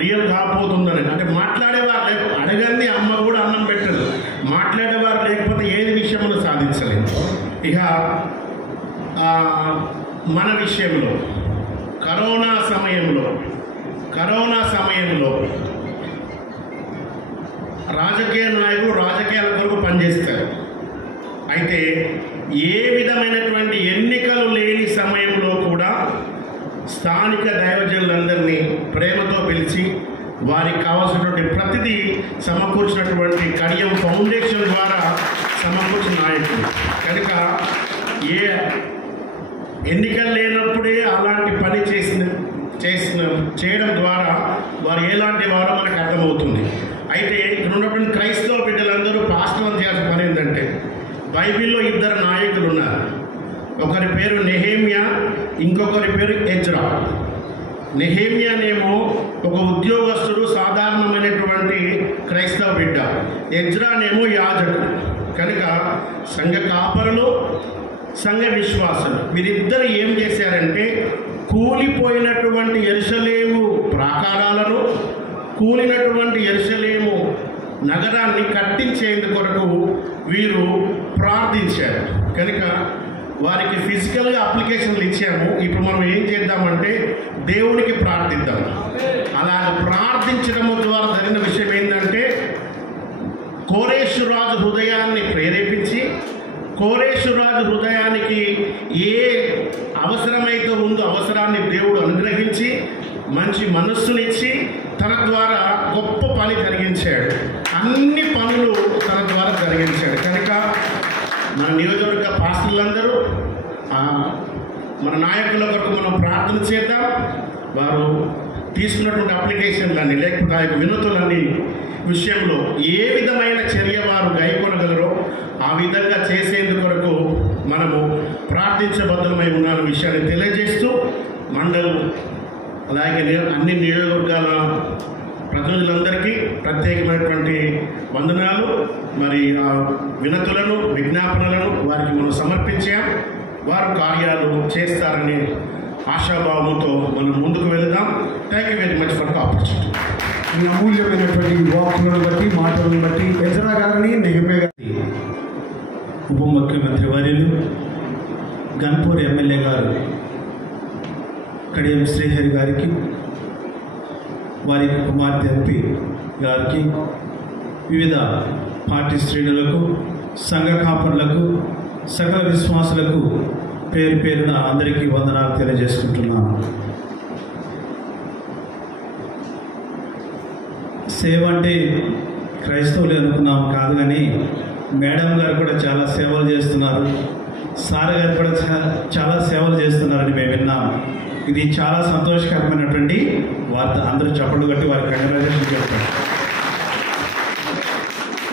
రియల్ కాకపోతుందని. అంటే మాట్లాడేవారు అడగంది అమ్మ కూడా అన్నం పెట్టదు. మాట్లాడేవారు లేకపోతే ఏది విషయంలో సాధించలేదు. ఇక మన విషయంలో కరోనా సమయంలో రాజకీయ నాయకులు రాజకీయాల కొరకు పనిచేస్తారు. అయితే ఏ విధమైనటువంటి ఎన్నికలు లేని సమయంలో కూడా స్థానిక దైవజనులందరినీ ప్రేమతో పిలిచి వారికి కావాల్సినటువంటి ప్రతిదీ సమకూర్చినటువంటి కడియం ఫౌండేషన్ ద్వారా సమకూర్చిన నాయకులు. కనుక ఏ ఎన్నికలు లేనప్పుడే అలాంటి పని చేయడం ద్వారా వారు ఎలాంటి వారో మనకు అర్థమవుతుంది. అయితే ఇక్కడ ఉన్నటువంటి క్రైస్తవ బిడ్డలందరూ పాస్టర్లు చేయాల్సిన పని ఏంటంటే, బైబిల్లో ఇద్దరు నాయకులు ఉన్నారు. ఒకరి పేరు నెహేమియా, ఇంకొకరి పేరు ఎజ్రా. నెహేమియానేమో ఒక ఉద్యోగస్తుడు, సాధారణమైనటువంటి క్రైస్తవ బిడ్డ. ఎజ్రానేమో యాజకుడు. కనుక సంఘ కాపరులు, సంఘ విశ్వాసులు వీరిద్దరు ఏం చేశారంటే, కూలిపోయినటువంటి యెరూషలేము ప్రాకారాలను, కూలినటువంటి యెరూషలేము నగరాన్ని కట్టించేందుకొరకు వీరు ప్రార్థించారు. కనుక వారికి ఫిజికల్గా అప్లికేషన్లు ఇచ్చాము. ఇప్పుడు మనం ఏం చేద్దామంటే దేవునికి ప్రార్థిద్దాం. అలా ప్రార్థించడం ద్వారా జరిగిన విషయం ఏంటంటే, కోరేషు రాజు హృదయాన్ని ప్రేరేపించి, కోరేషు రాజు హృదయానికి ఏ అవసరమైతే ఉందో అవసరాన్ని దేవుడు అనుగ్రహించి మంచి మనస్సునిచ్చి తన ద్వారా గొప్ప పని జరిగించాడు. అన్ని పనులు తన ద్వారా జరిగించాడు. కనుక మన నియోజకవర్గ పాస్టర్లందరూ మన నాయకుల కొరకు మనం ప్రార్థన చేద్దాం. వారు తీసుకున్నటువంటి అప్లికేషన్లన్నీ లేకపోతే ఆ యొక్క వినతులన్నీ విషయంలో ఏ విధమైన చర్య వారు గైకొనగలరో ఆ విధంగా చేసేందుకు కొరకు మనము ప్రార్థించబద్ధమై ఉన్న విషయాన్ని తెలియజేస్తూ మండలం అలాగే అన్ని నియోజకవర్గాల ప్రతినిధులందరికీ ప్రత్యేకమైనటువంటి వందనాలు. మరి ఆ వినతులను విజ్ఞాపనలను వారికి మనం సమర్పించాం. వారు కార్యాలు చేస్తారని ఆశాభావంతో మనం ముందుకు వెళదాం. Thank you very much for the opportunity. ఈ అమూల్యమైనటువంటి వాక్కులను బట్టి మాటలను బట్టి ఎజ్రా గారిని నెహమ్యా గారిని ఉప ముఖ్యమంత్రి వర్యులు గన్పూర్ ఎమ్మెల్యే గారు కడియం శ్రీహరి గారికి, వారి కుమార్తె ఎంపీ గారికి, వివిధ పార్టీ శ్రేణులకు, సంఘ కాపరులకు, సకల విశ్వాసులకు పేరు పేరున అందరికీ వందనాలు తెలియజేసుకుంటున్నాను. సేవ అంటే క్రైస్తవులు అనుకున్నాం కాదు, కానీ మేడం గారు కూడా చాలా సేవలు చేస్తున్నారు, సార్ గారు కూడా చాలా సేవలు చేస్తున్నారని మేము విన్నాము. ఇది చాలా సంతోషకరమైనటువంటి వార్త. అందరూ చప్పట్లు కట్టి వారికి కంగ్రాచులేషన్ చెప్తారు.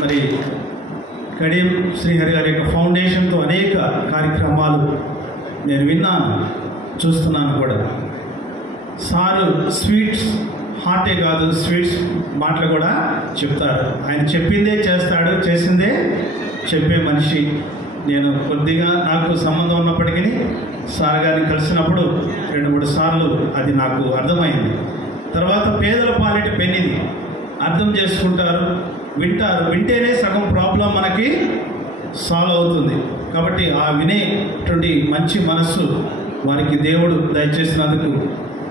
మరి కడియం శ్రీహరి గారి యొక్క ఫౌండేషన్తో అనేక కార్యక్రమాలు నేను విన్నాను, చూస్తున్నాను కూడా. సారు స్వీట్స్ హార్టే కాదు, స్వీట్స్ మాటలు కూడా చెప్తారు. ఆయన చెప్పిందే చేస్తాడు, చేసిందే చెప్పే మనిషి. నేను కొద్దిగా నాకు సంబంధం ఉన్నప్పటికీ సార్ గారిని కలిసినప్పుడు 2-3 సార్లు అది నాకు అర్థమైంది. తర్వాత పేదల పాలిట పెన్నిది అర్థం చేసుకుంటారు, వింటారు. వింటేనే సగం ప్రాబ్లం మనకి సాల్వ్ అవుతుంది. కాబట్టి ఆ వినేటువంటి మంచి మనస్సు వారికి దేవుడు దయచేసినందుకు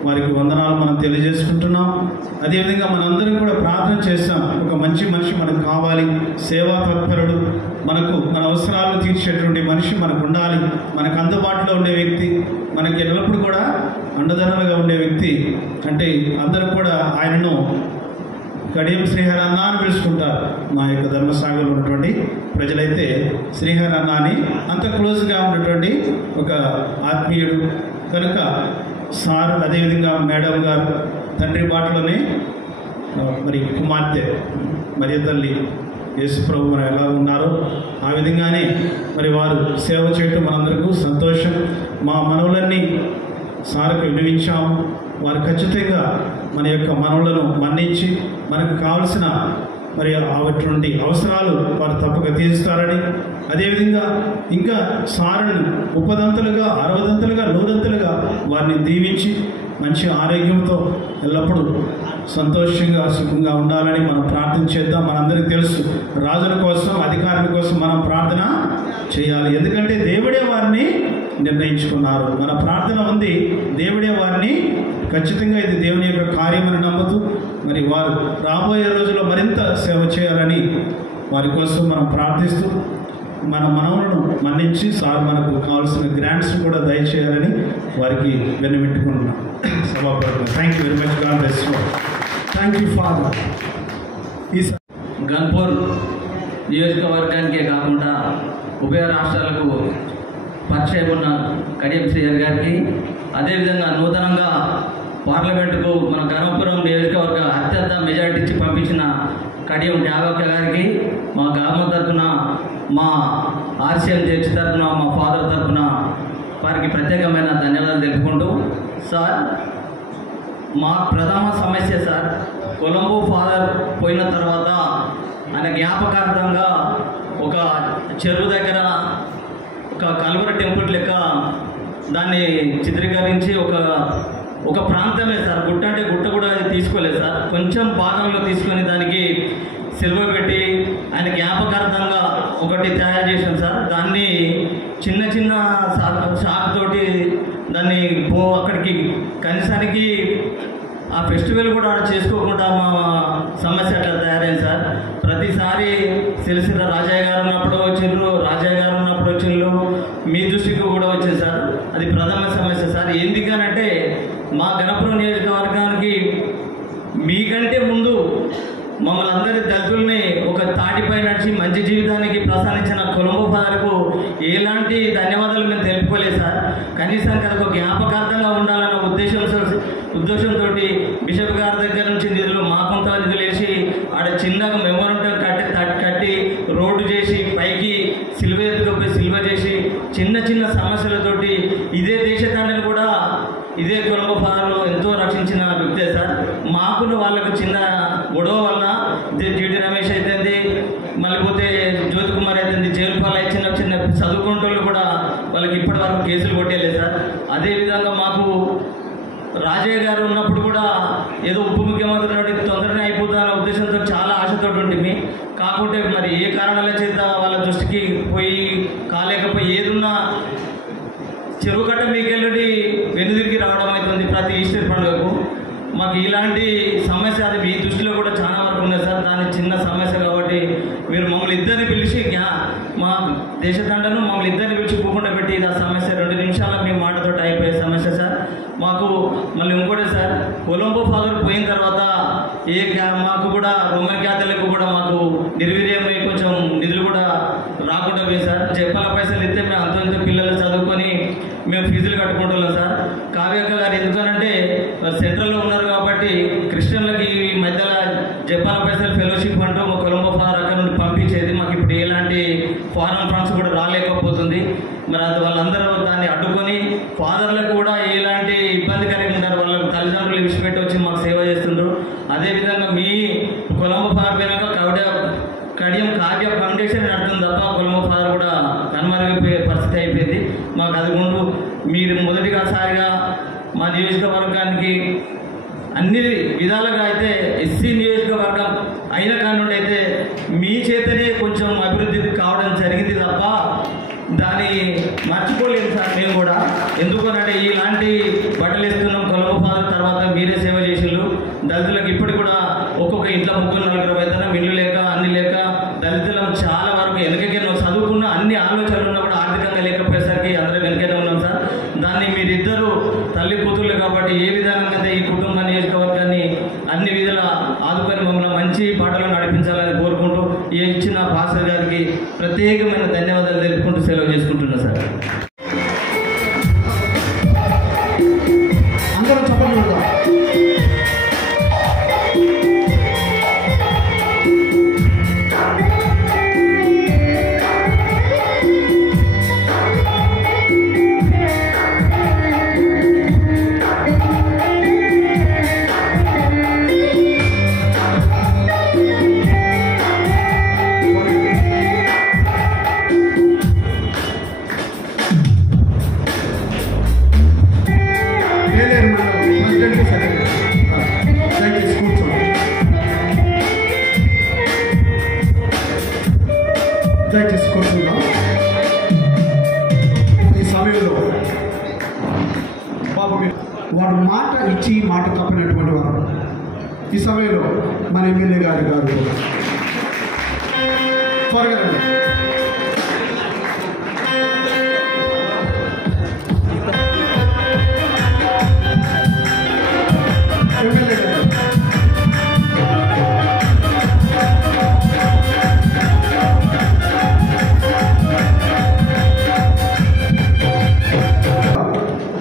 వారికి వందనాలు మనం తెలియజేసుకుంటున్నాం. అదేవిధంగా మనందరం కూడా ప్రార్థన చేస్తాం, ఒక మంచి మనిషి మనకు కావాలి, సేవా తత్పరుడు, మనకు మన అవసరాలను తీర్చేటువంటి మనిషి మనకు ఉండాలి, మనకు అందుబాటులో ఉండే వ్యక్తి, మనకి ఎల్లప్పుడూ కూడా అండదండలుగా ఉండే వ్యక్తి. అంటే అందరూ కూడా ఆయనను కడియం శ్రీహరి అన్న అని పిలుచుకుంటారు. మా యొక్క ధర్మసాగర్లో ఉన్నటువంటి ప్రజలైతే శ్రీహరి అన్న అని అంత క్లోజ్గా ఉన్నటువంటి ఒక ఆత్మీయుడు కనుక సార్, అదేవిధంగా మేడం గారు తండ్రి బాటలోనే మరి కుమార్తె మరి తల్లి యేసుప్రభు మనం ఎలా ఉన్నారో ఆ విధంగానే మరి వారు సేవ చేయటం మనందరికీ సంతోషం. మా మనవులన్నీ సార్కు వినిపించాము. వారు ఖచ్చితంగా మన యొక్క మనవులను మన్నించి మనకు కావలసిన మరి అటువంటి అవసరాలు వారు తప్పక తీరుస్తారని, అదేవిధంగా ఇంకా సారును 30దంతలుగా 60దంతలుగా 100దంతలుగా వారిని దీవించి మంచి ఆరోగ్యంతో ఎల్లప్పుడూ సంతోషంగా సుఖంగా ఉండాలని మనం ప్రార్థన చేద్దాం. మనందరికీ తెలుసు, రాజుల కోసం అధికారుల కోసం మనం ప్రార్థన చేయాలి. ఎందుకంటే దేవుడే వారిని నిర్ణయించుకున్నారు. మన ప్రార్థన ఉంది, దేవుడే వారిని ఖచ్చితంగా ఇది దేవుని యొక్క కార్యమని నమ్ముతూ మరి వారు రాబోయే రోజుల్లో మరింత సేవ చేయాలని వారి కోసం మనం ప్రార్థిస్తూ మన మనవులను మన్నించి సార్ మనకు కావాల్సిన గ్రాంట్స్ కూడా దయచేయాలని వారికి విన్నవించుకుంటున్నాం. సభాపరంగా thank you very much. God bless you. Thank you father. Ghanpur నియోజకవర్గానికే కాకుండా ఉభయ రాష్ట్రాలకు పరిచయం ఉన్న కడియం శ్రీహరి గారికి, అదేవిధంగా నూతనంగా పార్లమెంటుకు మన గణపురం నియోజకవర్గ అత్యంత మెజార్టీ ఇచ్చి పంపించిన కడియం త్యాగక్క గారికి, మా గ్రామం తరఫున, మా ఆర్సీఎం చర్చ్ తరఫున, మా ఫాదర్ తరఫున వారికి ప్రత్యేకమైన ధన్యవాదాలు తెలుపుకుంటూ, సార్ మా ప్రథమ సమస్య సార్, కొలంబో ఫాదర్ పోయిన తర్వాత ఆయన జ్ఞాపకార్థంగా ఒక చెరువు దగ్గర ఒక కల్వర టెంపుల్ లెక్క దాన్ని చిత్రీకరించి ఒక ప్రాంతమే సార్, గుట్ట అంటే గుట్ట కూడా తీసుకోలేదు సార్, కొంచెం భాగంలో తీసుకొని దానికి సిల్వ పెట్టి ఆయన జ్ఞాపకార్థంగా ఒకటి తయారు చేశాం సార్. దాన్ని చిన్న చిన్న షాక్ తోటి దాన్ని అక్కడికి కనీసానికి ఆ ఫెస్టివల్ కూడా చేసుకోకుండా మా సమస్య అట్లా తయారైంది సార్. ప్రతిసారి సిరిసిల్ల రాజయ్య గారు ఉన్నప్పుడు వచ్చిండ్రు, రాజయ్య గారు ఉన్నప్పుడు వచ్చిండ్రు, మీ దృష్టికి కూడా వచ్చింది సార్. అది ప్రథమ సమస్య సార్. ఎందుకనంటే మా గణపురం నియోజకవర్గానికి మీకంటే ముందు మమ్మల్ని అందరి దళితుల్ని ఒక తాటిపై నడిచి మంచి జీవితానికి ప్రసాదించిన కొలంబో ఫాదర్కు ఎలాంటి ధన్యవాదాలు మేము తెలుపుకోలేదు సార్. కనీసం కనుక జ్ఞాపకార్థంగా ఉండాలన్న ఉద్దేశంతో బిషప్ గారి దగ్గర నుంచి నిధులు మా కొంత నిధులు వేసి ఆడ చిన్నగా మెమోరంటం కట్టి రోడ్డు చేసి పైకి సిల్వ ఎత్తుకపోయి సిల్వ చేసి చిన్న చిన్న సమస్యలతోటి ఇదే దేశతాండని కూడా ఇదే కొలంబో ఫాదర్ ఎంతో రక్షించిన వ్యక్తే సార్. మాకును వాళ్ళకు చిన్న గొడవ వల్ల జీడి రమేష్ అయితే మళ్ళీ పోతే జ్యోతి కుమార్ అయితే జైలు పాలై చిన్న చిన్న చదువుకుంటూ కూడా వాళ్ళకి ఇప్పటి వరకు కేసులు కొట్టేయలేదు సార్. అదేవిధంగా మాకు రాజయ్య గారు ఉన్నప్పుడు కూడా ఏదో ఉప ముఖ్యమంత్రి తొందరనే అయిపోతుందన్న ఉద్దేశంతో చాలా ఆశతో ఉంటుంది. కాకుంటే మరి ఏ కారణాల చేత వాళ్ళ దృష్టికి పోయి కాలేకపోయి ఏదున్నా చెరువు కట్ట మీకెళ్ళి వెనుదిరిగి రావడం అవుతుంది ప్రతి ఈస్టర్ పండుగకు. మాకు ఇలాంటి సమస్య అది మీ దృష్టిలో కూడా చాలా వరకు ఉన్నది సార్. దాని చిన్న సమస్య కాబట్టి మీరు మమ్మల్ని ఇద్దరిని పిలిచి మా దేశదండను మమ్మల్ని ఇద్దరిని పిలిచి కూకుండా పెట్టి ఆ సమస్య 2 నిమిషాల్లో మీ మాటతో అయిపోయే సమస్య సార్. మాకు మళ్ళీ ఇంకోటి సార్, కొలంబో ఫాదర్ పోయిన తర్వాత మాకు కూడా రోమన్ క్యాథలిక్ కూడా మాకు నిర్వీర్యమై కొంచెం నిధులు కూడా రాకుండా పోయింది సార్. చెప్పాల పైసలు ఇస్తే మేము అంత పిల్లలు చదువుకొని మేము ఫీజులు కట్టుకుంటున్నాం సార్. కావ్యక్క గారు ఎందుకనంటే సెంట్రల్లో ఉన్నారు కాబట్టి క్రిస్టియన్లకి ఈ మధ్యలో జపాల పైసలు ఫెలోషిప్ అంటూ మా కొలంబో ఫాదర్ అక్కడ నుండి పంపించేది. మాకు ఇప్పుడు ఎలాంటి ఫారెన్ ఫండ్స్ కూడా రాలేకపోతుంది. మరి అది వాళ్ళందరూ దాన్ని అడ్డుకొని ఫాదర్లకు కూడా ఎలాంటి ఇబ్బందికరంగా ఉన్నారు, వాళ్ళ తల్లిదండ్రులు విడిచిపెట్టి వచ్చి మాకు సేవ చేస్తుండ్రు. అదేవిధంగా మీ కొలంబో ఫాదర్ పోయినాక కడియం కావ్య ఫౌండేషన్ నడుతుంది తప్ప కొలంబో ఫాదర్ కూడా కనుమరుగైపోయే పరిస్థితి అయిపోయింది. మాకు అది ముందు మీరు మొదటిసారిగా మా నియోజకవర్గానికి అన్ని విధాలుగా అయితే ఎస్సీ నియోజకవర్గం అయిన కానుండి అయితే మీ చేతనే కొంచెం అభివృద్ధి కావడం జరిగింది తప్ప దాన్ని మర్చిపోలేదు సార్ మేము కూడా. ఎందుకనంటే ఇలాంటి బట్టలు ఇస్తున్నాం కొలంబో ఫాదర్ తర్వాత మీరే సేవ చేసిళ్ళు. దళితులకు ఇప్పటికి కూడా ఒక్కొక్క ఇంట్లో 3-4 వేతనం ఇల్లు లేక అన్ని లేక దళితులం చాలా వరకు వెనకకే చదువుకున్న అన్ని ఆలోచనలు ఉన్నా కూడా ఆర్థికంగా లేకపోయేసరికి అందరూ వెనకనే ఉన్నాం సార్. దాన్ని మీరిద్దరూ తల్లి కూతుర్లు కాబట్టి ఏ విధంగా ఈ కుటుంబ నియోజకవర్గాన్ని అన్ని విధాల ఆదుకొని మమ్మల్ని మంచి పాటలు నడిపించాలని కోరుకుంటూ ఇచ్చిన పాస్టర్ గారికి ప్రత్యేకమైన ధన్యవాదాలు తెలుపుకుంటూ సెలవు చేసుకుంటున్నా సార్. అందరం చెప్పండి. దయచేసి కూర్చుందాం. ఈ సమయంలో బాబు వాడు మాట ఇచ్చి మాట తప్పినటువంటి వారు ఈ సమయంలో మన ఎమ్మెల్యే గారు త్వరగా ఎమ్మెల్యే గారు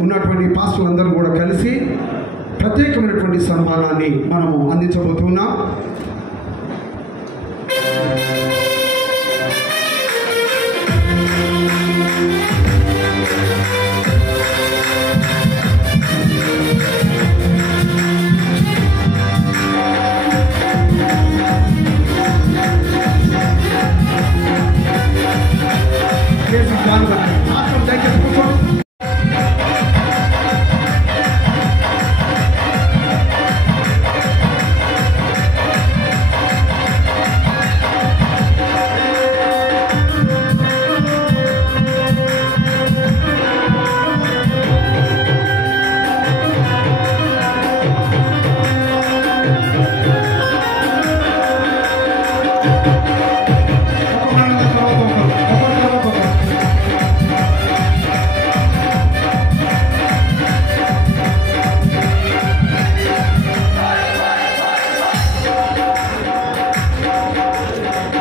ఉన్నటువంటి పాస్టర్లు అందరూ కూడా కలిసి ప్రత్యేకమైనటువంటి సన్మానాన్ని మనము అందించబోతున్నాం.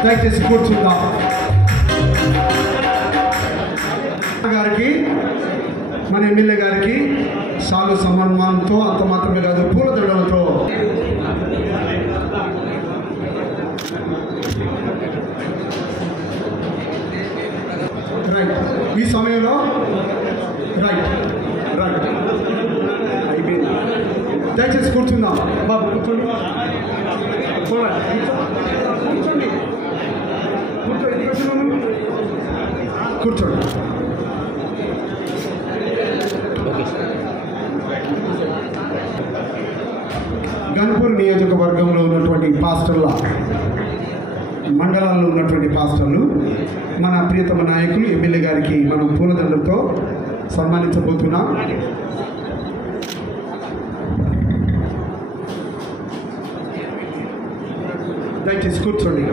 దయచేసి కూర్చుందాం. గారికి మన ఎమ్మెల్యే గారికి సాలు సన్మానంతో అంత మాత్రమే కాదు పూలదండలతో రైట్. ఈ సమయంలో రైట్ రైట్ అయిపోయింది. దయచేసి కూర్చుందాం. బాబు కూర్చోండి, కూర్చోండి, కూర్చోండి. గన్పూర్ నియోజకవర్గంలో ఉన్నటువంటి పాస్టర్ల మండలాల్లో ఉన్నటువంటి పాస్టర్లు మన ప్రియతమ నాయకులు ఎమ్మెల్యే గారికి మనం పూలదండలతో సన్మానించబోతున్నాం. దయచేసి కూర్చోండి.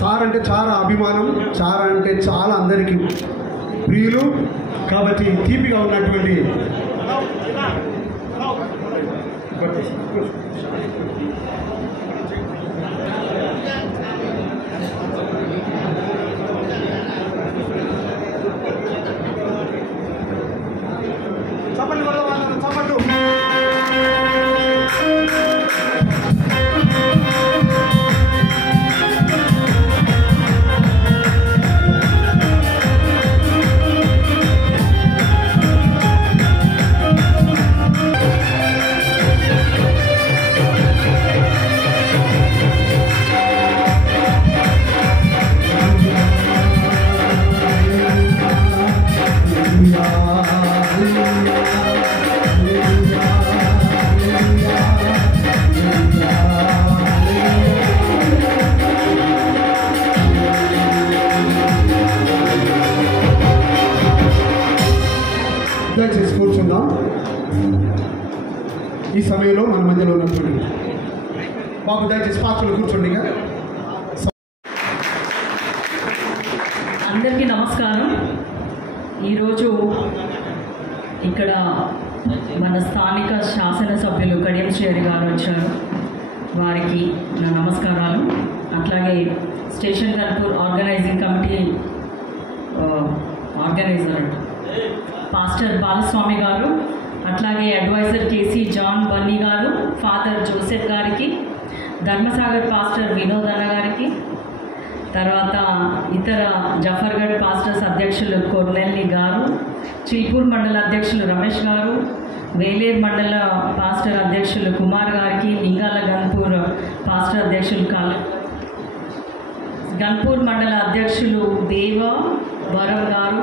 సార్ అంటే చాలా అభిమానం, సార్ అంటే చాలా అందరికీ ప్రియులు కాబట్టి తీపిగా ఉన్నటువంటి దయచేసి కూర్చుందాం. ఈ సమయంలో మన మధ్యలో ఉన్నటువంటి బాబు దయచేసి పాత్రలు కూర్చోండి. అందరికీ నమస్కారం. ఈరోజు ఇక్కడ మన స్థానిక శాసనసభ్యులు కడియం శ్రీ గారు వచ్చారు. వారికి నా నమస్కారాలు. అట్లాగే station Ghanpur organising committee organiser pastor Balaswamy గారు, అట్లాగే అడ్వైజర్ కేసీ జాన్ బన్నీ గారు, ఫాదర్ జోసెఫ్ గారికి, ధర్మసాగర్ పాస్టర్ వినోద్ అన్న గారికి, తర్వాత ఇతర జఫర్గఢ్ పాస్టర్స్ అధ్యక్షులు కొర్నెల్లి గారు, చిల్పూర్ మండల అధ్యక్షులు రమేష్ గారు, వేలేర్ మండల పాస్టర్ అధ్యక్షులు కుమార్ గారికి, లింగాల గన్పూర్ పాస్టర్ అధ్యక్షులు గన్పూర్ మండల అధ్యక్షులు దేవ వరం గారు,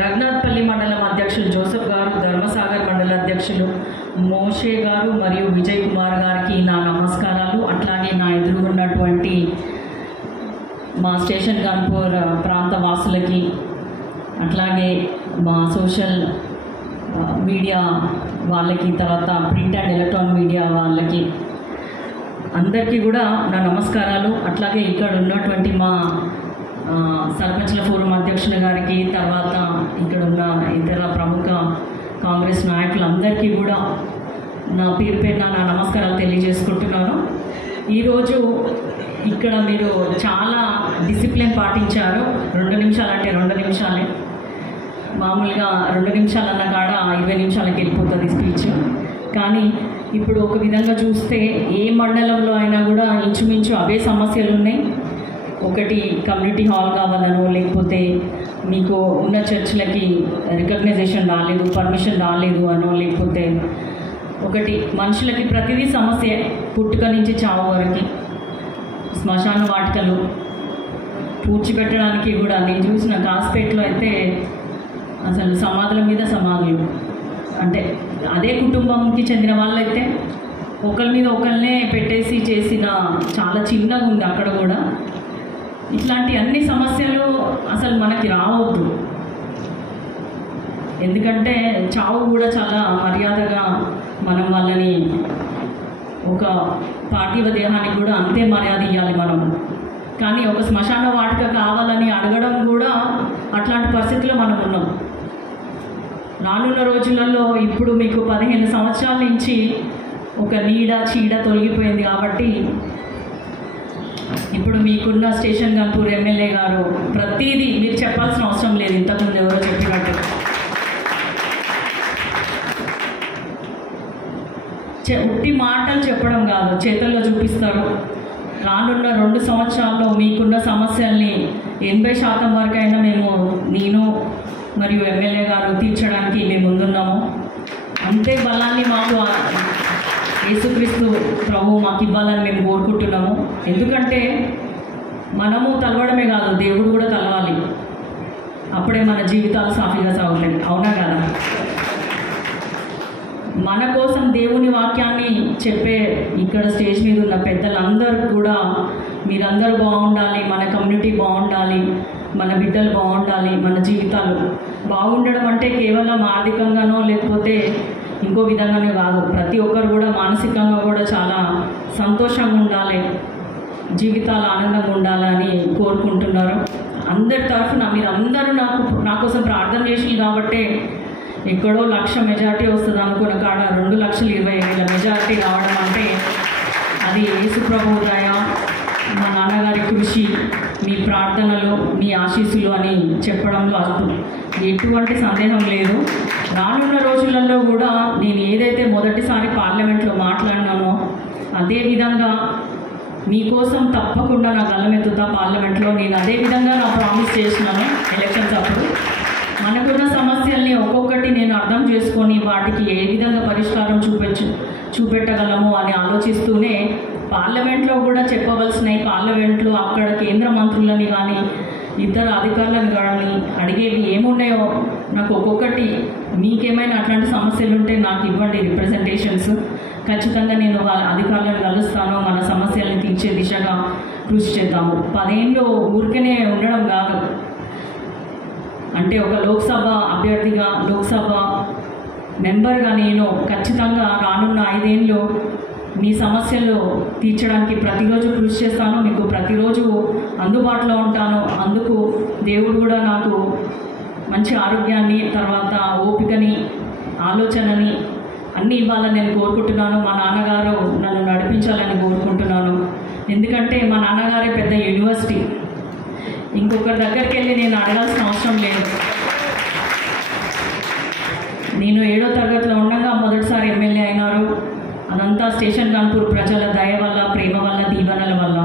రఘునాథ్పల్లి మండలం అధ్యక్షులు జోసెఫ్ గారు, ధర్మసాగర్ మండల అధ్యక్షులు మోషే గారు మరియు విజయ్ కుమార్ గారికి నా నమస్కారాలు. అట్లాగే నా ఎదురు ఉన్నటువంటి మా స్టేషన్ గన్పూర్ ప్రాంత వాసులకి, అట్లాగే మా సోషల్ మీడియా వాళ్ళకి, తర్వాత ప్రింట్ అండ్ ఎలక్ట్రానిక్ మీడియా వాళ్ళకి అందరికీ కూడా నా నమస్కారాలు. అట్లాగే ఇక్కడ ఉన్నటువంటి మా సర్పంచ్ల ఫోరం అధ్యక్షుల గారికి, తర్వాత ఇక్కడ ఉన్న ఇతర ప్రముఖ కాంగ్రెస్ నాయకులందరికీ కూడా నా పేరు పేరున నా నమస్కారాలు తెలియజేసుకుంటున్నాను. ఈరోజు ఇక్కడ మీరు చాలా డిసిప్లిన్ పాటించారు. 2 నిమిషాలు అంటే 2 నిమిషాలే. మామూలుగా 2 నిమిషాలు అన్న కాడ 20 నిమిషాలకి వెళ్ళిపోతుంది స్పీచ్. కానీ ఇప్పుడు ఒక విధంగా చూస్తే ఏ మండలంలో అయినా కూడా ఇంచుమించు అవే సమస్యలు ఉన్నాయి. ఒకటి కమ్యూనిటీ హాల్ కావాలనో, లేకపోతే మీకు ఉన్న చర్చ్లకి రికగ్నైజేషన్ రాలేదు, పర్మిషన్ రాలేదు అనో, లేకపోతే ఒకటి మనుషులకి ప్రతిదీ సమస్య, పుట్టుక నుంచి చావు వరకు. శ్మశాన వాటికలు పూడ్చిపెట్టడానికి కూడా నేను చూసిన కాస్పేట్లో అయితే అసలు సమాధుల మీద సమాధులు, అంటే అదే కుటుంబంకి చెందిన వాళ్ళైతే ఒకరి మీద ఒకరినే పెట్టేసి చేసిన చాలా చిన్నగా ఉంది అక్కడ కూడా. ఇట్లాంటి అన్ని సమస్యలు అసలు మనకి రావద్దు. ఎందుకంటే చావు కూడా చాలా మర్యాదగా మనం వాళ్ళని, ఒక పార్థివ దేహానికి కూడా అంతే మర్యాద ఇవ్వాలి మనం. కానీ ఒక శ్మశాన వాటిక కావాలని అడగడం కూడా అట్లాంటి పరిస్థితిలో మనం ఉన్నాం. రానున్న రోజులలో ఇప్పుడు మీకు 15 సంవత్సరాల నుంచి ఒక నీడ చీడ తొలగిపోయింది కాబట్టి ఇప్పుడు మీకున్న స్టేషన్ గన్పూర్ ఎమ్మెల్యే గారు ప్రతిదీ మీరు చెప్పాల్సిన అవసరం లేదు, ఇంతకుముందు ఎవరో చెప్పినట్టు ఉట్టి మాటలు చెప్పడం కాదు, చేతల్లో చూపిస్తారు. రానున్న 2 సంవత్సరాల్లో మీకున్న సమస్యల్ని 80% వరకైనా నేను మరియు ఎమ్మెల్యే గారు తీర్చడానికి మేము ముందున్నాము. అంతే బలాన్ని మాకు యేసుక్రీస్తు ప్రభు మాకు ఇవ్వాలని మేము కోరుకుంటున్నాము. ఎందుకంటే మనము తలవడమే కాదు, దేవుడు కూడా తలవాలి. అప్పుడే మన జీవితాలు సాఫీగా సాగుతాయి. అవునా కదా? మన కోసం దేవుని వాక్యాన్ని చెప్పే ఇక్కడ స్టేజ్ మీద ఉన్న పెద్దలందరూ కూడా మీరందరూ బాగుండాలి, మన కమ్యూనిటీ బాగుండాలి, మన బిడ్డలు బాగుండాలి, మన జీవితాలు బాగుండడం అంటే కేవలం ఆర్థికంగానో లేకపోతే ఇంకో విధంగానే కాదు. ప్రతి ఒక్కరు కూడా మానసికంగా కూడా చాలా సంతోషంగా ఉండాలి, జీవితాలు ఆనందంగా ఉండాలని కోరుకుంటున్నారు. అందరి తరఫున మీరందరూ నా కోసం ప్రార్థన చేసి కాబట్టే ఎక్కడో 1,00,000 మెజార్టీ వస్తుంది అనుకున్న కాడ 2,20,000 మెజార్టీ రావడం అంటే అది యేసుప్రభు దయ, మా నాన్నగారి కృషి, మీ ప్రార్థనలు, మీ ఆశీస్సులు అని చెప్పడంలో ఎటువంటి సందేహం లేదు. రానున్న రోజులలో కూడా నేను ఏదైతే మొదటిసారి పార్లమెంట్లో మాట్లాడినానో అదేవిధంగా మీకోసం తప్పకుండా నా గల్లమెత్తుతా పార్లమెంట్లో. నేను అదేవిధంగా నా ప్రామిస్ చేసినాను ఎలక్షన్స్ అప్పుడు. మనకున్న సమస్యల్ని ఒక్కొక్కటి నేను అర్థం చేసుకొని వాటికి ఏ విధంగా పరిష్కారం చూపెట్టగలము అని ఆలోచిస్తూనే పార్లమెంట్లో కూడా చెప్పవలసినవి పార్లమెంట్లో అక్కడ కేంద్ర మంత్రులని కానీ ఇతర అధికారులను కానీ అడిగేవి ఏమున్నాయో నాకు ఒక్కొక్కటి మీకేమైనా అట్లాంటి సమస్యలు ఉంటే నాకు ఇవ్వండి రిప్రజెంటేషన్స్. ఖచ్చితంగా నేను వాళ్ళ అధికారులను కలుస్తాను, మన సమస్యల్ని తీర్చే దిశగా కృషి చేద్దాము. 10 ఏళ్ళు ఊరికనే ఉండడం కాదు, అంటే ఒక లోక్సభ అభ్యర్థిగా లోక్సభ మెంబర్గా నేను ఖచ్చితంగా రానున్న 5 ఏళ్ళు మీ సమస్యలు తీర్చడానికి ప్రతిరోజు కృషి చేస్తాను, మీకు ప్రతిరోజు అందుబాటులో ఉంటాను. అందుకు దేవుడు కూడా నాకు మంచి ఆరోగ్యాన్ని, తర్వాత ఓపికని, ఆలోచనని అన్నీ ఇవ్వాలని నేను కోరుకుంటున్నాను. మా నాన్నగారు నన్ను నడిపించాలని కోరుకుంటున్నాను. ఎందుకంటే మా నాన్నగారే పెద్ద యూనివర్సిటీ, ఇంకొకరి దగ్గరికి వెళ్ళి నేను అడగాల్సిన అవసరం లేదు. నేను 7వ తరగతిలో ఉండగా మొదటిసారి ఎమ్మెల్యే అయినారు. అదంతా స్టేషన్ గన్పూర్ ప్రజల దయ వల్ల, ప్రేమ వల్ల, దీవెనల వల్ల.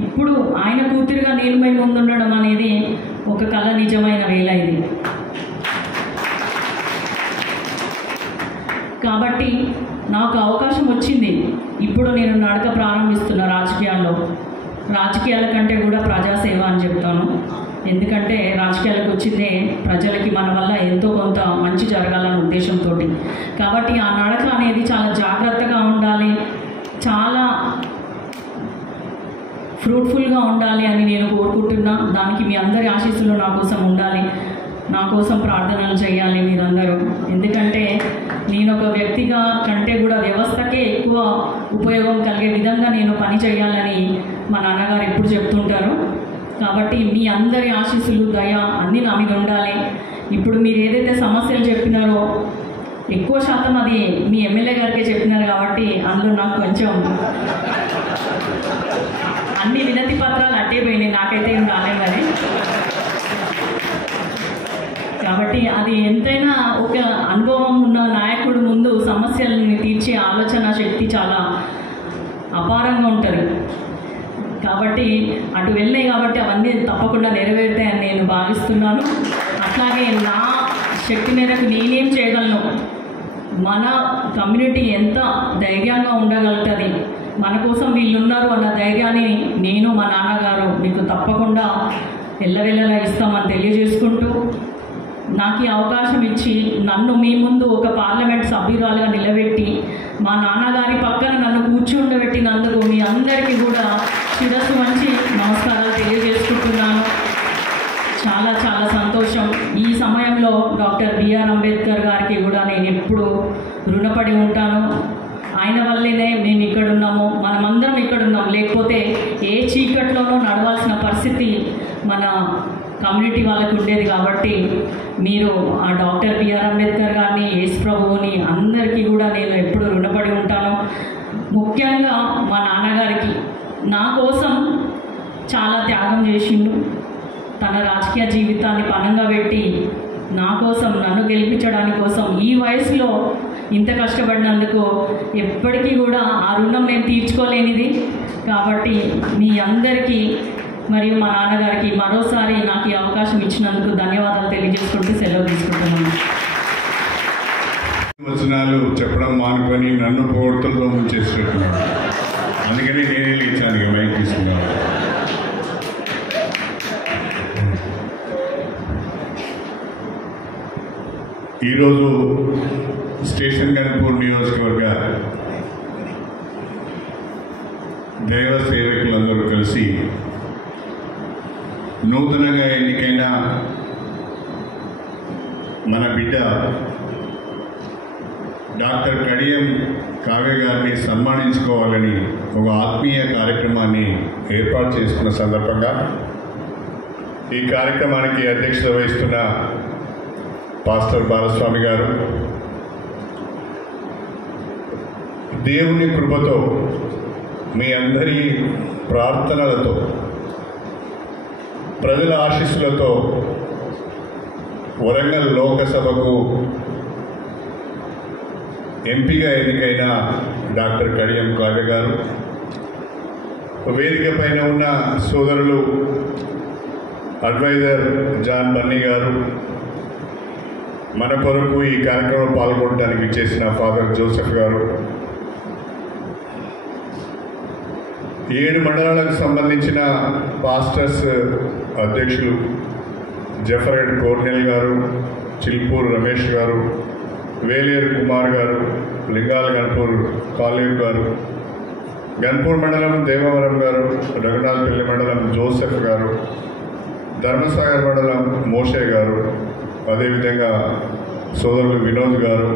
ఇప్పుడు ఆయన కూతురుగా నేను మీ ముందు ఉండడం అనేది ఒక కళ నిజమైన వేళ ఇది. కాబట్టి నాకు అవకాశం వచ్చింది. ఇప్పుడు నేను నడక ప్రారంభిస్తున్న రాజకీయాల కంటే కూడా ప్రజాసేవ అని చెప్తాను. ఎందుకంటే రాజకీయాలకు వచ్చిందే ప్రజలకి మన వల్ల ఎంతో కొంత మంచి జరగాలన్న ఉద్దేశంతో. కాబట్టి ఆ నడక అనేది చాలా జాగ్రత్తగా ఉండాలి, చాలా ఫ్రూట్ఫుల్గా ఉండాలి అని నేను కోరుకుంటున్నా. దానికి మీ అందరి ఆశీస్సులు నా కోసం ఉండాలి, నా కోసం ప్రార్థనలు చేయాలి మీరందరూ. ఎందుకంటే నేను ఒక వ్యక్తిగా కంటే కూడా వ్యవస్థకే ఎక్కువ ఉపయోగం కలిగే విధంగా నేను పని చేయాలని మా నాన్నగారు ఎప్పుడు చెప్తుంటారు. కాబట్టి మీ అందరి ఆశీస్సులు, దయ అన్నీ నా మీద ఉండాలి. ఇప్పుడు మీరు ఏదైతే సమస్యలు చెప్పినారో ఎక్కువ శాతం అది మీ ఎమ్మెల్యే గారికే చెప్పినారు కాబట్టి అందులో నాకు కొంచెం అన్ని వినతి పత్రాలు అట్టే పోయినాయి, నాకైతే ఏం రాలేదు. మరి కాబట్టి అది ఎంతైనా ఒక అనుభవం ఉన్న నాయకుడు ముందు సమస్యలను తీర్చే ఆలోచన శక్తి చాలా అపారంగా ఉంటుంది. కాబట్టి అటు వెళ్ళాయి కాబట్టి అవన్నీ తప్పకుండా నెరవేరుతాయని నేను భావిస్తున్నాను. అట్లాగే నా శక్తి మేరకు నేనేం చేయగలను, మన కమ్యూనిటీ ఎంత ధైర్యంగా ఉండగలుగుతుంది, మన కోసం వీళ్ళు ఉన్నారు అన్న ధైర్యాన్ని నేను, మా నాన్నగారు మీకు తప్పకుండా ఎల్లవెల్లలా ఇస్తామని తెలియజేసుకుంటూ, నాకు ఈ అవకాశం ఇచ్చి నన్ను మీ ముందు ఒక పార్లమెంట్ సభ్యురాలుగా నిలబెట్టి మా నాన్నగారి పక్కన నన్ను కూర్చుండబెట్టినందుకు మీ అందరికీ కూడా శిరస్సు వంచి నమస్కారాలు తెలియజేసుకుంటున్నాను. చాలా చాలా సంతోషం. ఈ సమయంలో డాక్టర్ బిఆర్ అంబేద్కర్ గారికి కూడా నేను ఎప్పుడు రుణపడి ఉంటాను. ఆయన వల్లేనే మేము ఇక్కడ ఉన్నాము, మనమందరం ఇక్కడ ఉన్నాం. లేకపోతే ఏ చీకట్లోనూ నడవాల్సిన పరిస్థితి మన కమ్యూనిటీ వాళ్ళకు ఉండేది. కాబట్టి మీరు ఆ డాక్టర్ బిఆర్ అంబేద్కర్ గారిని, యేసు ప్రభువుని అందరికీ కూడా నేను ఎప్పుడు రుణపడి ఉంటాను. ముఖ్యంగా మా నాన్నగారికి నా కోసం చాలా త్యాగం చేసిండు. తన రాజకీయ జీవితాన్ని పణంగా పెట్టి నా కోసం, నన్ను గెలిపించడానికి కోసం ఈ వయసులో ఇంత కష్టపడినందుకు ఎప్పటికీ కూడా ఆ రుణం నేను తీర్చుకోలేనిది. కాబట్టి మీ అందరికీ మరియు మా నాన్నగారికి మరోసారి నాకు ఈ అవకాశం ఇచ్చినందుకు ధన్యవాదాలు తెలియజేసుకుంటూ సెలవు తీసుకుంటున్నాను. వచనాలు చెప్పడం మానుకొని నన్ను పొగడ్తలతో ముంచేస్తున్నారు. అందుకని నేనే లేచాను, ఇక మైక్ తీసుకున్నాను. ఈరోజు స్టేషన్ గన్పూర్ నియోజకవర్గ దైవ సేవకులందరూ కలిసి నూతనంగా ఎన్నికైన మన బిడ్డ డాక్టర్ కడియం కావ్య గారిని సన్మానించుకోవాలని ఒక ఆత్మీయ కార్యక్రమాన్ని ఏర్పాటు చేసుకున్న సందర్భంగా ఈ కార్యక్రమానికి అధ్యక్షత వహిస్తున్న పాస్టర్ బాలస్వామి గారు, దేవుని కృపతో మీ అందరి ప్రార్థనలతో ప్రజల ఆశీస్సులతో వరంగల్ లోకసభకు ఎంపీగా ఎన్నికైన డాక్టర్ కడియం కావ్య గారు, వేదిక పైన ఉన్న సోదరులు అడ్వైజర్ జాన్ బన్నీ గారు, మన కొరకు ఈ కార్యక్రమంలో పాల్గొనడానికి చేసిన ఫాదర్ జోసెఫ్ గారు, 7 మండలాలకు సంబంధించిన పాస్టర్స్ అధ్యక్షులు జఫరెడ్ కోర్నెల్ గారు, చిల్పూర్ రమేష్ గారు, వేలేరు కుమార్ గారు, లింగాల గన్పూర్ కాలేవ్ గారు, గన్పూర్ మండలం దేవవరం గారు, రఘునాథపల్లి మండలం జోసెఫ్ గారు, ధర్మసాగర్ మండలం మోషే గారు, అదేవిధంగా సోదరులు వినోద్ గారు,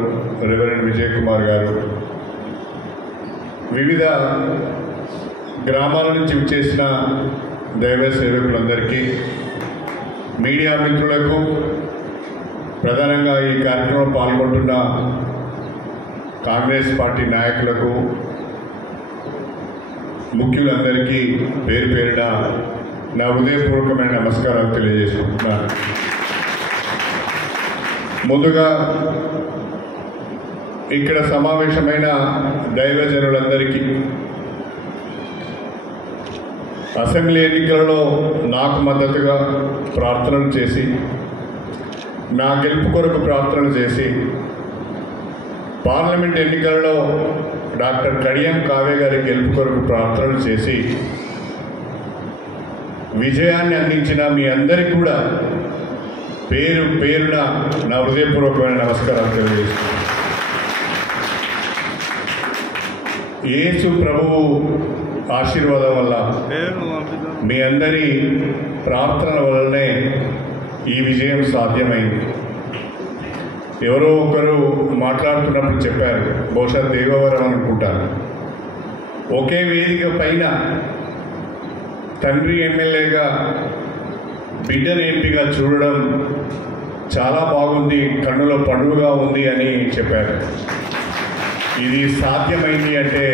రెవరెండ్ విజయ్ కుమార్ గారు, వివిధ గ్రామాల నుంచి విచ్చేసిన దైవ సేవకులందరికీ, మీడియా మిత్రులకు, ప్రధానంగా ఈ కార్యక్రమంలో పాల్గొంటున్న కాంగ్రెస్ పార్టీ నాయకులకు, ముఖ్యులందరికీ పేరు పేరున నా హృదయపూర్వకమైన నమస్కారాలు తెలియజేసుకుంటున్నాను. ముందుగా ఇక్కడ సమావేశమైన దైవజనులందరికీ అసెంబ్లీ ఎన్నికలలో నాకు మద్దతుగా ప్రార్థనలు చేసి, నా గెలుపు కొరకు ప్రార్థనలు చేసి, పార్లమెంట్ ఎన్నికలలో డాక్టర్ కడియం కావ్య గారి గెలుపు కొరకు ప్రార్థనలు చేసి విజయాన్ని అందించిన మీ అందరికీ కూడా పేరు పేరున నా హృదయపూర్వకమైన నమస్కారాలు తెలియజేస్తున్నాను. యేసు ప్రభువు ఆశీర్వాదం వల్ల, మీ అందరి ప్రార్థనల వల్లనే ఈ విజయం సాధ్యమైంది. ఎవరో ఒకరు మాట్లాడుతున్నప్పుడు చెప్పారు, బహుశా దేవవరం అనుకుంటాను, ఒకే వేదిక పైన తండ్రి ఎమ్మెల్యేగా బిడ్డను ఎంపీగా చూడడం చాలా బాగుంది, కన్నుల పండుగగా ఉంది అని చెప్పారు. ఇది సాధ్యమైంది అంటే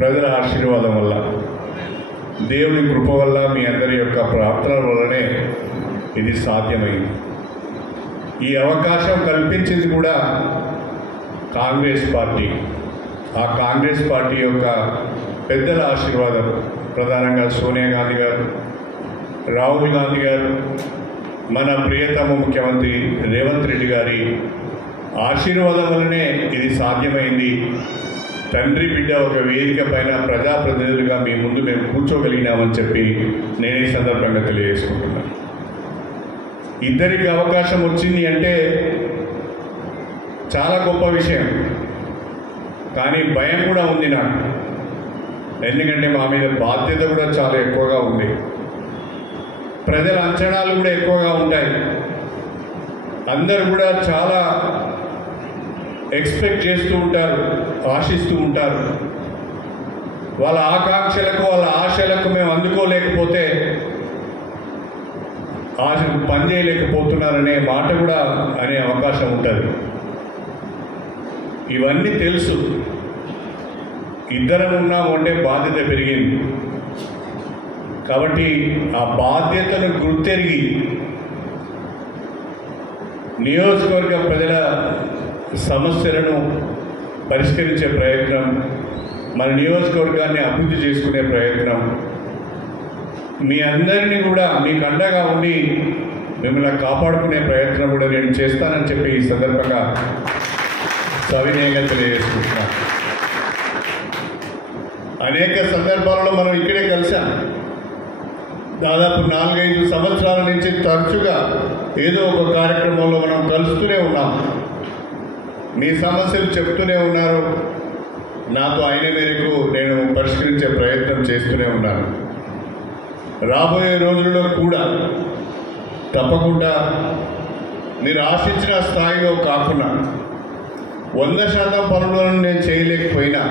ప్రజల ఆశీర్వాదం వల్ల, దేవుని కృప వల్ల, మీ అందరి యొక్క ప్రార్థనల వల్లనే ఇది సాధ్యమైంది. ఈ అవకాశం కల్పించింది కూడా కాంగ్రెస్ పార్టీ. ఆ కాంగ్రెస్ పార్టీ యొక్క పెద్దల ఆశీర్వాదం, ప్రధానంగా సోనియా గాంధీ గారు, రాహుల్ గాంధీ గారు, మన ప్రియతమ ముఖ్యమంత్రి రేవంత్ రెడ్డి గారి ఆశీర్వాదం వల్లనే ఇది సాధ్యమైంది. తండ్రి బిడ్డ ఒక వేదిక పైన ప్రజాప్రతినిధులుగా మీ ముందు మేము కూర్చోగలిగినామని చెప్పి నేను ఈ సందర్భంగా తెలియజేసుకుంటున్నాను. ఇద్దరికి అవకాశం వచ్చింది అంటే చాలా గొప్ప విషయం. కానీ భయం కూడా ఉంది నాకు, ఎందుకంటే మా మీద బాధ్యత కూడా చాలా ఎక్కువగా ఉంది. ప్రజల అంచనాలు కూడా ఎక్కువగా ఉంటాయి. అందరూ కూడా చాలా ఎక్స్పెక్ట్ చేస్తూ ఉంటారు, ఆశిస్తూ ఉంటారు. వాళ్ళ ఆకాంక్షలకు, వాళ్ళ ఆశలకు మేము అందుకోలేకపోతే పని చేయలేకపోతున్నారనే మాట కూడా అనే అవకాశం ఉంటుంది. ఇవన్నీ తెలుసు. ఇద్దరం ఉన్నాము అంటే బాధ్యత పెరిగింది. కాబట్టి ఆ బాధ్యతను గుర్తెరిగి నియోజకవర్గ ప్రజల సమస్యలను పరిష్కరించే ప్రయత్నం, మన నియోజకవర్గాన్ని అభివృద్ధి చేసుకునే ప్రయత్నం, మీ అందరినీ కూడా మీకు అండగా ఉండి మిమ్మల్ని కాపాడుకునే ప్రయత్నం కూడా నేను చేస్తానని చెప్పి ఈ సందర్భంగా సవినయంగా తెలియజేసుకుంటున్నాను. అనేక సందర్భాలలో మనం ఇక్కడే కలిసాం. దాదాపు 4-5 సంవత్సరాల నుంచి తరచుగా ఏదో ఒక కార్యక్రమంలో మనం కలుస్తూనే ఉన్నాం. మీ సమస్యలు చెప్తూనే ఉన్నారు. నాతో అయిన మేరకు నేను పరిష్కరించే ప్రయత్నం చేస్తూనే ఉన్నాను. రాబోయే రోజుల్లో కూడా తప్పకుండా మీరు ఆశించిన స్థాయిలో కాకుండా 100% పనులను నేను చేయలేకపోయినా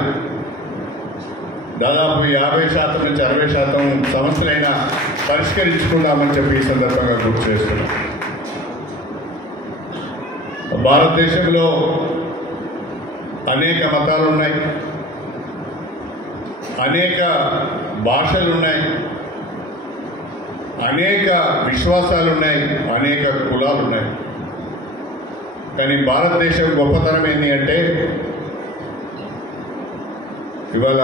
దాదాపు 50% నుంచి 60% సమస్యలైనా పరిష్కరించుకుందామని చెప్పి ఈ సందర్భంగా గుర్తు చేస్తున్నాం. భారతదేశంలో అనేక మతాలు ఉన్నాయి, అనేక భాషలు ఉన్నాయి, అనేక విశ్వాసాలు ఉన్నాయి, అనేక కులాలు ఉన్నాయి. కానీ భారతదేశం గొప్పతనం ఏంటి అంటే ఇవాళ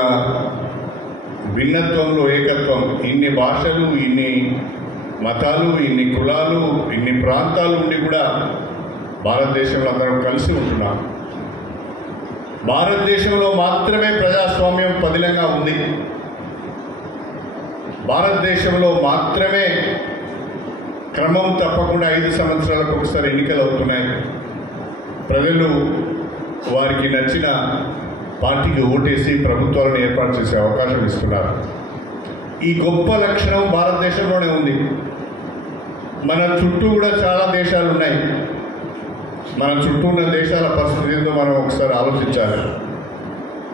భిన్నత్వంలో ఏకత్వం. ఇన్ని భాషలు, ఇన్ని మతాలు, ఇన్ని కులాలు, ఇన్ని ప్రాంతాలు ఉండి కూడా భారతదేశంలో అందరం కలిసి ఉంటున్నాం. భారతదేశంలో మాత్రమే ప్రజాస్వామ్యం పదిలంగా ఉంది. భారతదేశంలో మాత్రమే క్రమం తప్పకుండా 5 సంవత్సరాలకు ఒకసారి ఎన్నికలు అవుతున్నాయి. ప్రజలు వారికి నచ్చిన పార్టీకి ఓటేసి ప్రభుత్వాలను ఏర్పాటు చేసే అవకాశం ఇస్తున్నారు. ఈ గొప్ప లక్షణం భారతదేశంలోనే ఉంది. మన చుట్టూ కూడా చాలా దేశాలు ఉన్నాయి. మన చుట్టూ ఉన్న దేశాల పరిస్థితి ఏందో మనం ఒకసారి ఆలోచించాలి.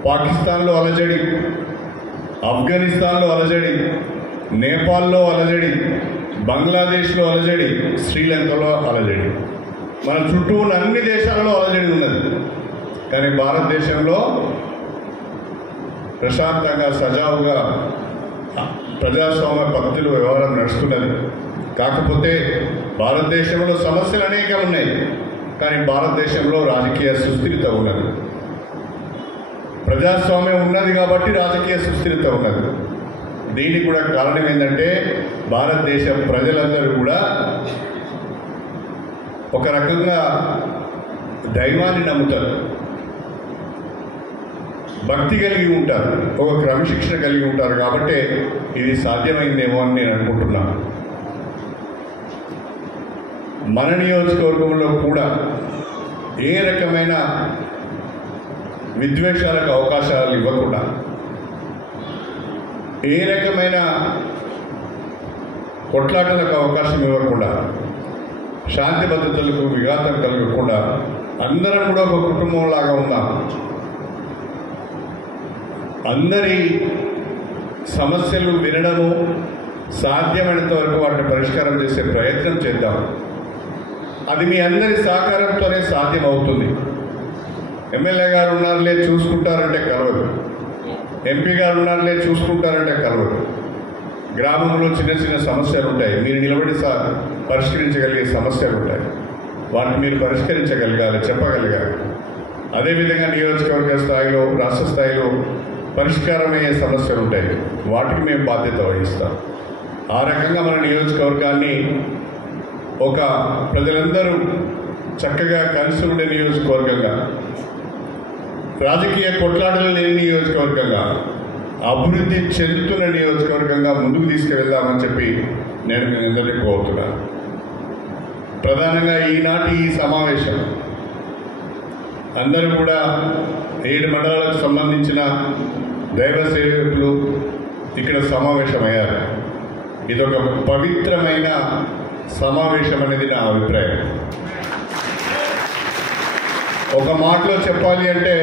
పాకిస్తాన్లో అలజడి, ఆఫ్ఘనిస్తాన్లో అలజడి, నేపాల్లో అలజడి, బంగ్లాదేశ్లో అలజడి, శ్రీలంకలో అలజడి. మన చుట్టూ ఉన్న అన్ని దేశాలలో అలజడి ఉన్నది. కానీ భారతదేశంలో ప్రశాంతంగా సజావుగా ప్రజాస్వామ్య పద్ధతిలో వ్యవహారం నడుస్తున్నది. కాకపోతే భారతదేశంలో సమస్యలు అనేక ఉన్నాయి. కానీ భారతదేశంలో రాజకీయ సుస్థిరత ఉన్నది. ప్రజాస్వామ్యం ఉన్నది కాబట్టి రాజకీయ సుస్థిరత ఉన్నది. దీనికి కూడా కారణం ఏంటంటే భారతదేశ ప్రజలందరూ కూడా ఒక రకంగా దైవాన్ని నమ్ముతారు, భక్తి కలిగి ఉంటారు, ఒక క్రమశిక్షణ కలిగి ఉంటారు. కాబట్టి ఇది సాధ్యమైందేమో అని నేను అనుకుంటున్నాను. మన నియోజకవర్గంలో కూడా ఏ రకమైన విద్వేషాలకు అవకాశాలు ఇవ్వకుండా, ఏ రకమైన కొట్లాటలకు అవకాశం ఇవ్వకుండా, శాంతి భద్రతలకు విఘాతం కలగకుండా అందరం కూడా ఒక కుటుంబంలాగా ఉన్నాం. అందరి సమస్యలు వినడము, సాధ్యమైనంత వరకు వాటిని పరిష్కారం చేసే ప్రయత్నం చేద్దాం. అది మీ అందరి సహకారంతోనే సాధ్యం అవుతుంది. ఎమ్మెల్యే గారు ఉన్నారులే చూసుకుంటారంటే కలవదు, ఎంపీ గారు ఉన్నారులే చూసుకుంటారంటే కలవదు. గ్రామంలో చిన్న చిన్న సమస్యలు ఉంటాయి, మీరు నిలబడి పరిష్కరించగలిగే సమస్యలు ఉంటాయి. వాటిని మీరు పరిష్కరించగలగాలి, చెప్పగలగాలి. అదేవిధంగా నియోజకవర్గ స్థాయిలో, రాష్ట్ర స్థాయిలో పరిష్కారమయ్యే సమస్యలు ఉంటాయి, వాటికి మేము బాధ్యత వహిస్తాం. ఆ రకంగా మన నియోజకవర్గాన్ని ఒక ప్రజలందరూ చక్కగా కలిసి ఉండే నియోజకవర్గంగా, రాజకీయ కొట్లాటలు లేని నియోజకవర్గంగా, అభివృద్ధి చెందుతున్న నియోజకవర్గంగా ముందుకు తీసుకువెళ్దామని చెప్పి నేను మీ అందరినీ కోరుతున్నాను. ప్రధానంగా ఈనాటి ఈ సమావేశం అందరూ కూడా 7 మండలాలకు సంబంధించిన దైవ సేవకులు ఇక్కడ సమావేశమయ్యారు. ఇదొక పవిత్రమైన సమావేశం అనేది నా అభిప్రాయం. ఒక మాటలో చెప్పాలి అంటే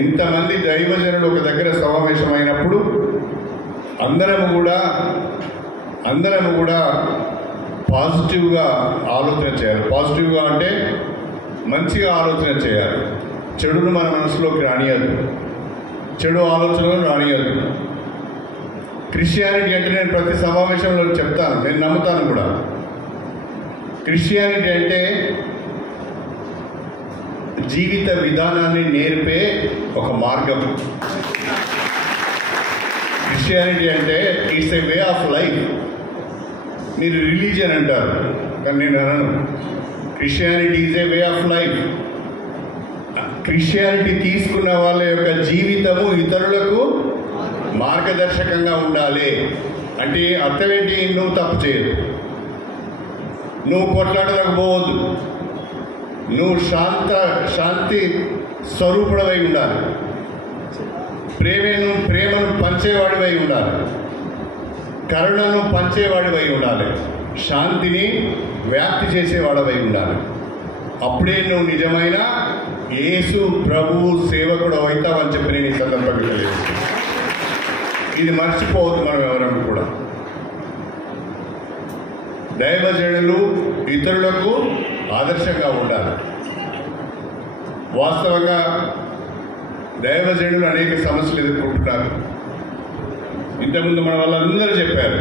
ఇంతమంది దైవజనులు ఒక దగ్గర సమావేశమైనప్పుడు అందరము కూడా పాజిటివ్గా ఆలోచన చేయాలి. పాజిటివ్గా అంటే మంచిగా ఆలోచన చేయాలి. చెడును మన మనసులోకి రానియద్దు, చెడు ఆలోచనలు రానియద్దు. క్రిస్టియానిటీ అంటే నేను ప్రతి సమావేశంలో చెప్తాను, నేను నమ్ముతాను కూడా. క్రిస్టియానిటీ అంటే జీవిత విధానాన్ని నేర్పే ఒక మార్గం. క్రిస్టియానిటీ అంటే it's a way of life. మీరు రిలీజియన్ అంటారు, కానీ నేను అనను. Christianity is a way of life. Christianity తీసుకున్న వాళ్ళ యొక్క జీవితము ఇతరులకు మార్గదర్శకంగా ఉండాలి. అంటే అర్థం ఏంటి? నువ్వు తప్పు చేయదు, నువ్వు కొట్లాటలకు పోవద్దు, నువ్వు శాంతి స్వరూపుడవై ఉండాలి, ప్రేమను పంచేవాడివై ఉండాలి, కరుణను పంచేవాడివై ఉండాలి, శాంతిని వ్యాప్తి చేసేవాడవై ఉండాలి. అప్పుడే నువ్వు నిజమైన యేసు ప్రభువు సేవకుడు అవుతావని చెప్పి నేను ఈ సందర్భంగా తెలియజేస్తాను. ఇది మర్చిపోవద్దు మనం ఎవరైనా కూడా. దైవజనులు ఇతరులకు ఆదర్శంగా ఉండాలి. వాస్తవంగా దైవజనులు అనేక సమస్యలు ఎదుర్కొంటున్నారు. ఇంతకుముందు మన వాళ్ళందరూ చెప్పారు,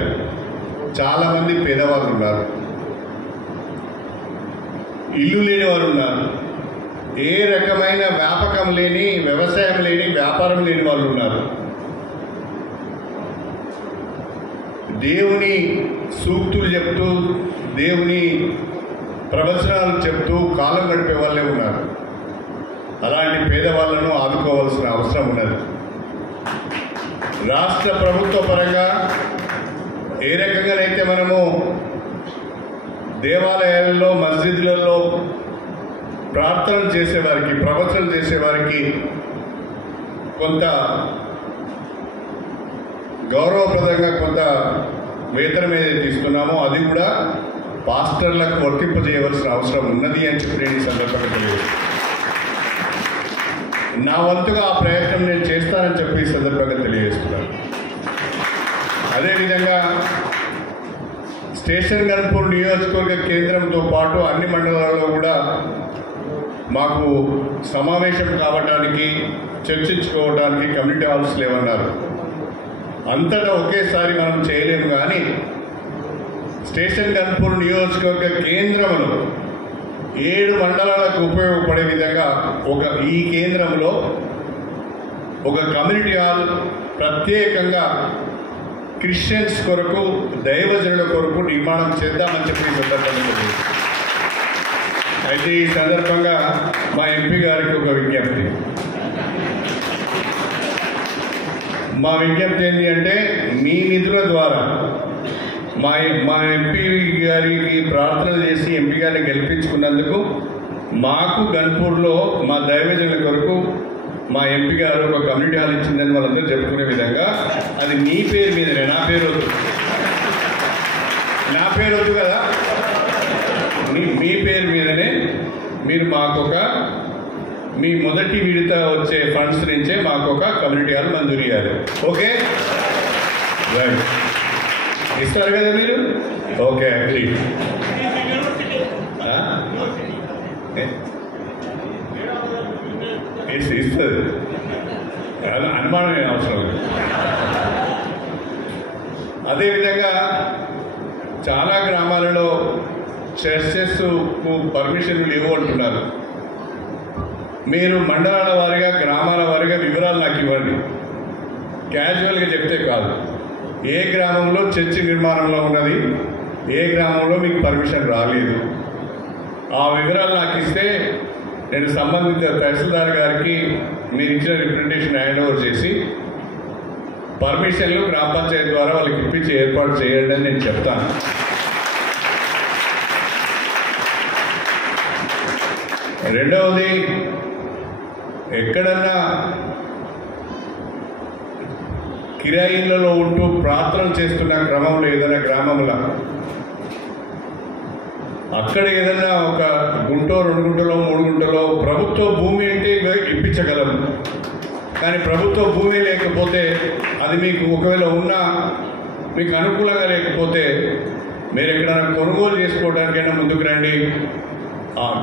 చాలామంది పేదవాళ్ళు ఉన్నారు, ఇల్లు లేని వారు ఉన్నారు, ఏ రకమైన వ్యాపకం లేని, వ్యవసాయం లేని, వ్యాపారం లేని వాళ్ళు ఉన్నారు. దేవుని సూక్తులు చెప్తూ, దేవుని ప్రవచనాలు చెప్తూ కాలం గడిపే వాళ్ళే ఉన్నారు. అలాంటి పేదవాళ్లను ఆదుకోవాల్సిన అవసరం ఉన్నది. రాష్ట్ర ప్రభుత్వ పరంగా ఏ రకంగానైతే మనము దేవాలయాలలో, మస్జిద్లలో ప్రార్థనలు చేసేవారికి, ప్రవచనలు చేసేవారికి కొంత గౌరవప్రదంగా కొంత వేతనం ఏదైతే తీసుకున్నామో అది కూడా పాస్టర్లకు వర్తింపజేయవలసిన అవసరం ఉన్నది అని చెప్పి నేను ఈ సందర్భంగా తెలియదు. నా వంతుగా ఆ ప్రయత్నం నేను చేస్తానని చెప్పి ఈ సందర్భంగా తెలియజేస్తున్నాను. అదేవిధంగా స్టేషన్ గన్పూర్ నియోజకవర్గ కేంద్రంతో పాటు అన్ని మండలాల్లో కూడా మాకు సమావేశం కావడానికి, చర్చించుకోవడానికి కమ్యూనిటీ హాల్స్ లేవన్నారు. అంతటా ఒకేసారి మనం చేయలేము, కానీ స్టేషన్ గన్పూర్ నియోజకవర్గ కేంద్రంలో 7 మండలాలకు ఉపయోగపడే విధంగా ఈ కేంద్రంలో ఒక కమ్యూనిటీ హాల్ ప్రత్యేకంగా క్రిస్టియన్స్ కొరకు, దైవజనుల కొరకు నిర్మాణం చేద్దామని చెప్పి ఈ సందర్భంగా. అయితే ఈ సందర్భంగా మా ఎంపీ గారికి ఒక విజ్ఞప్తి. మా విజ్ఞప్తి ఏంటి అంటే, మీ నిధుల ద్వారా మా ఎంపీ గారికి ప్రార్థన చేసి ఎంపీ గారిని గెలిపించుకున్నందుకు మాకు గన్పూర్లో మా దైవజనుల కొరకు మా ఎంపీ గారు ఒక కమ్యూనిటీ హాల్ ఇచ్చిందని వాళ్ళందరూ చెప్పుకునే విధంగా అది మీ పేరు మీదనే, నా పేరు వద్దు, నా పేరు వద్దు కదా, మీ పేరు మీదనే మీరు మాకొక, మీ మొదటి విడత వచ్చే ఫండ్స్ నుంచే మాకొక కమ్యూనిటీ హాల్ మంజూరు చేయాలి. ఓకే, రైట్, ఇస్తారు కదా మీరు? Okay, agree. ఇస్తుంది, అనుమానం ఏం అవసరం లేదు. అదేవిధంగా చాలా గ్రామాలలో చర్చెస్ పర్మిషన్లు లేవు అంటున్నారు. మీరు మండలాల వారీగా, గ్రామాల వారీగా వివరాలు నాకు ఇవ్వండి. క్యాజువల్గా చెప్తే కాదు. ఏ గ్రామంలో చర్చి నిర్మాణంలో ఉన్నది, ఏ గ్రామంలో మీకు పర్మిషన్ రాలేదు, ఆ వివరాలు నాకు ఇస్తే నేను సంబంధిత తహసీల్దార్ గారికి మీరు ఇచ్చిన రిప్రజెంటేషన్ హ్యాండ్ ఓవర్ చేసి పర్మిషన్లు గ్రామ పంచాయతీ ద్వారా వాళ్ళకి ఇప్పించి ఏర్పాటు చేయండి అని నేను చెప్తాను. రెండవది, ఎక్కడన్నా కిరాయిలలో ఉంటూ ప్రార్థనలు చేస్తున్న క్రమంలో ఏదైనా గ్రామంలో అక్కడ ఏదైనా ఒక గుంటో, 2 గుంటలో, 3 గుంటలో ప్రభుత్వ భూమి అంటే ఇప్పించగలం. కానీ ప్రభుత్వ భూమి లేకపోతే, అది మీకు ఒకవేళ ఉన్నా మీకు అనుకూలంగా లేకపోతే మీరు ఎక్కడైనా కొనుగోలు చేసుకోవడానికైనా ముందుకు రండి.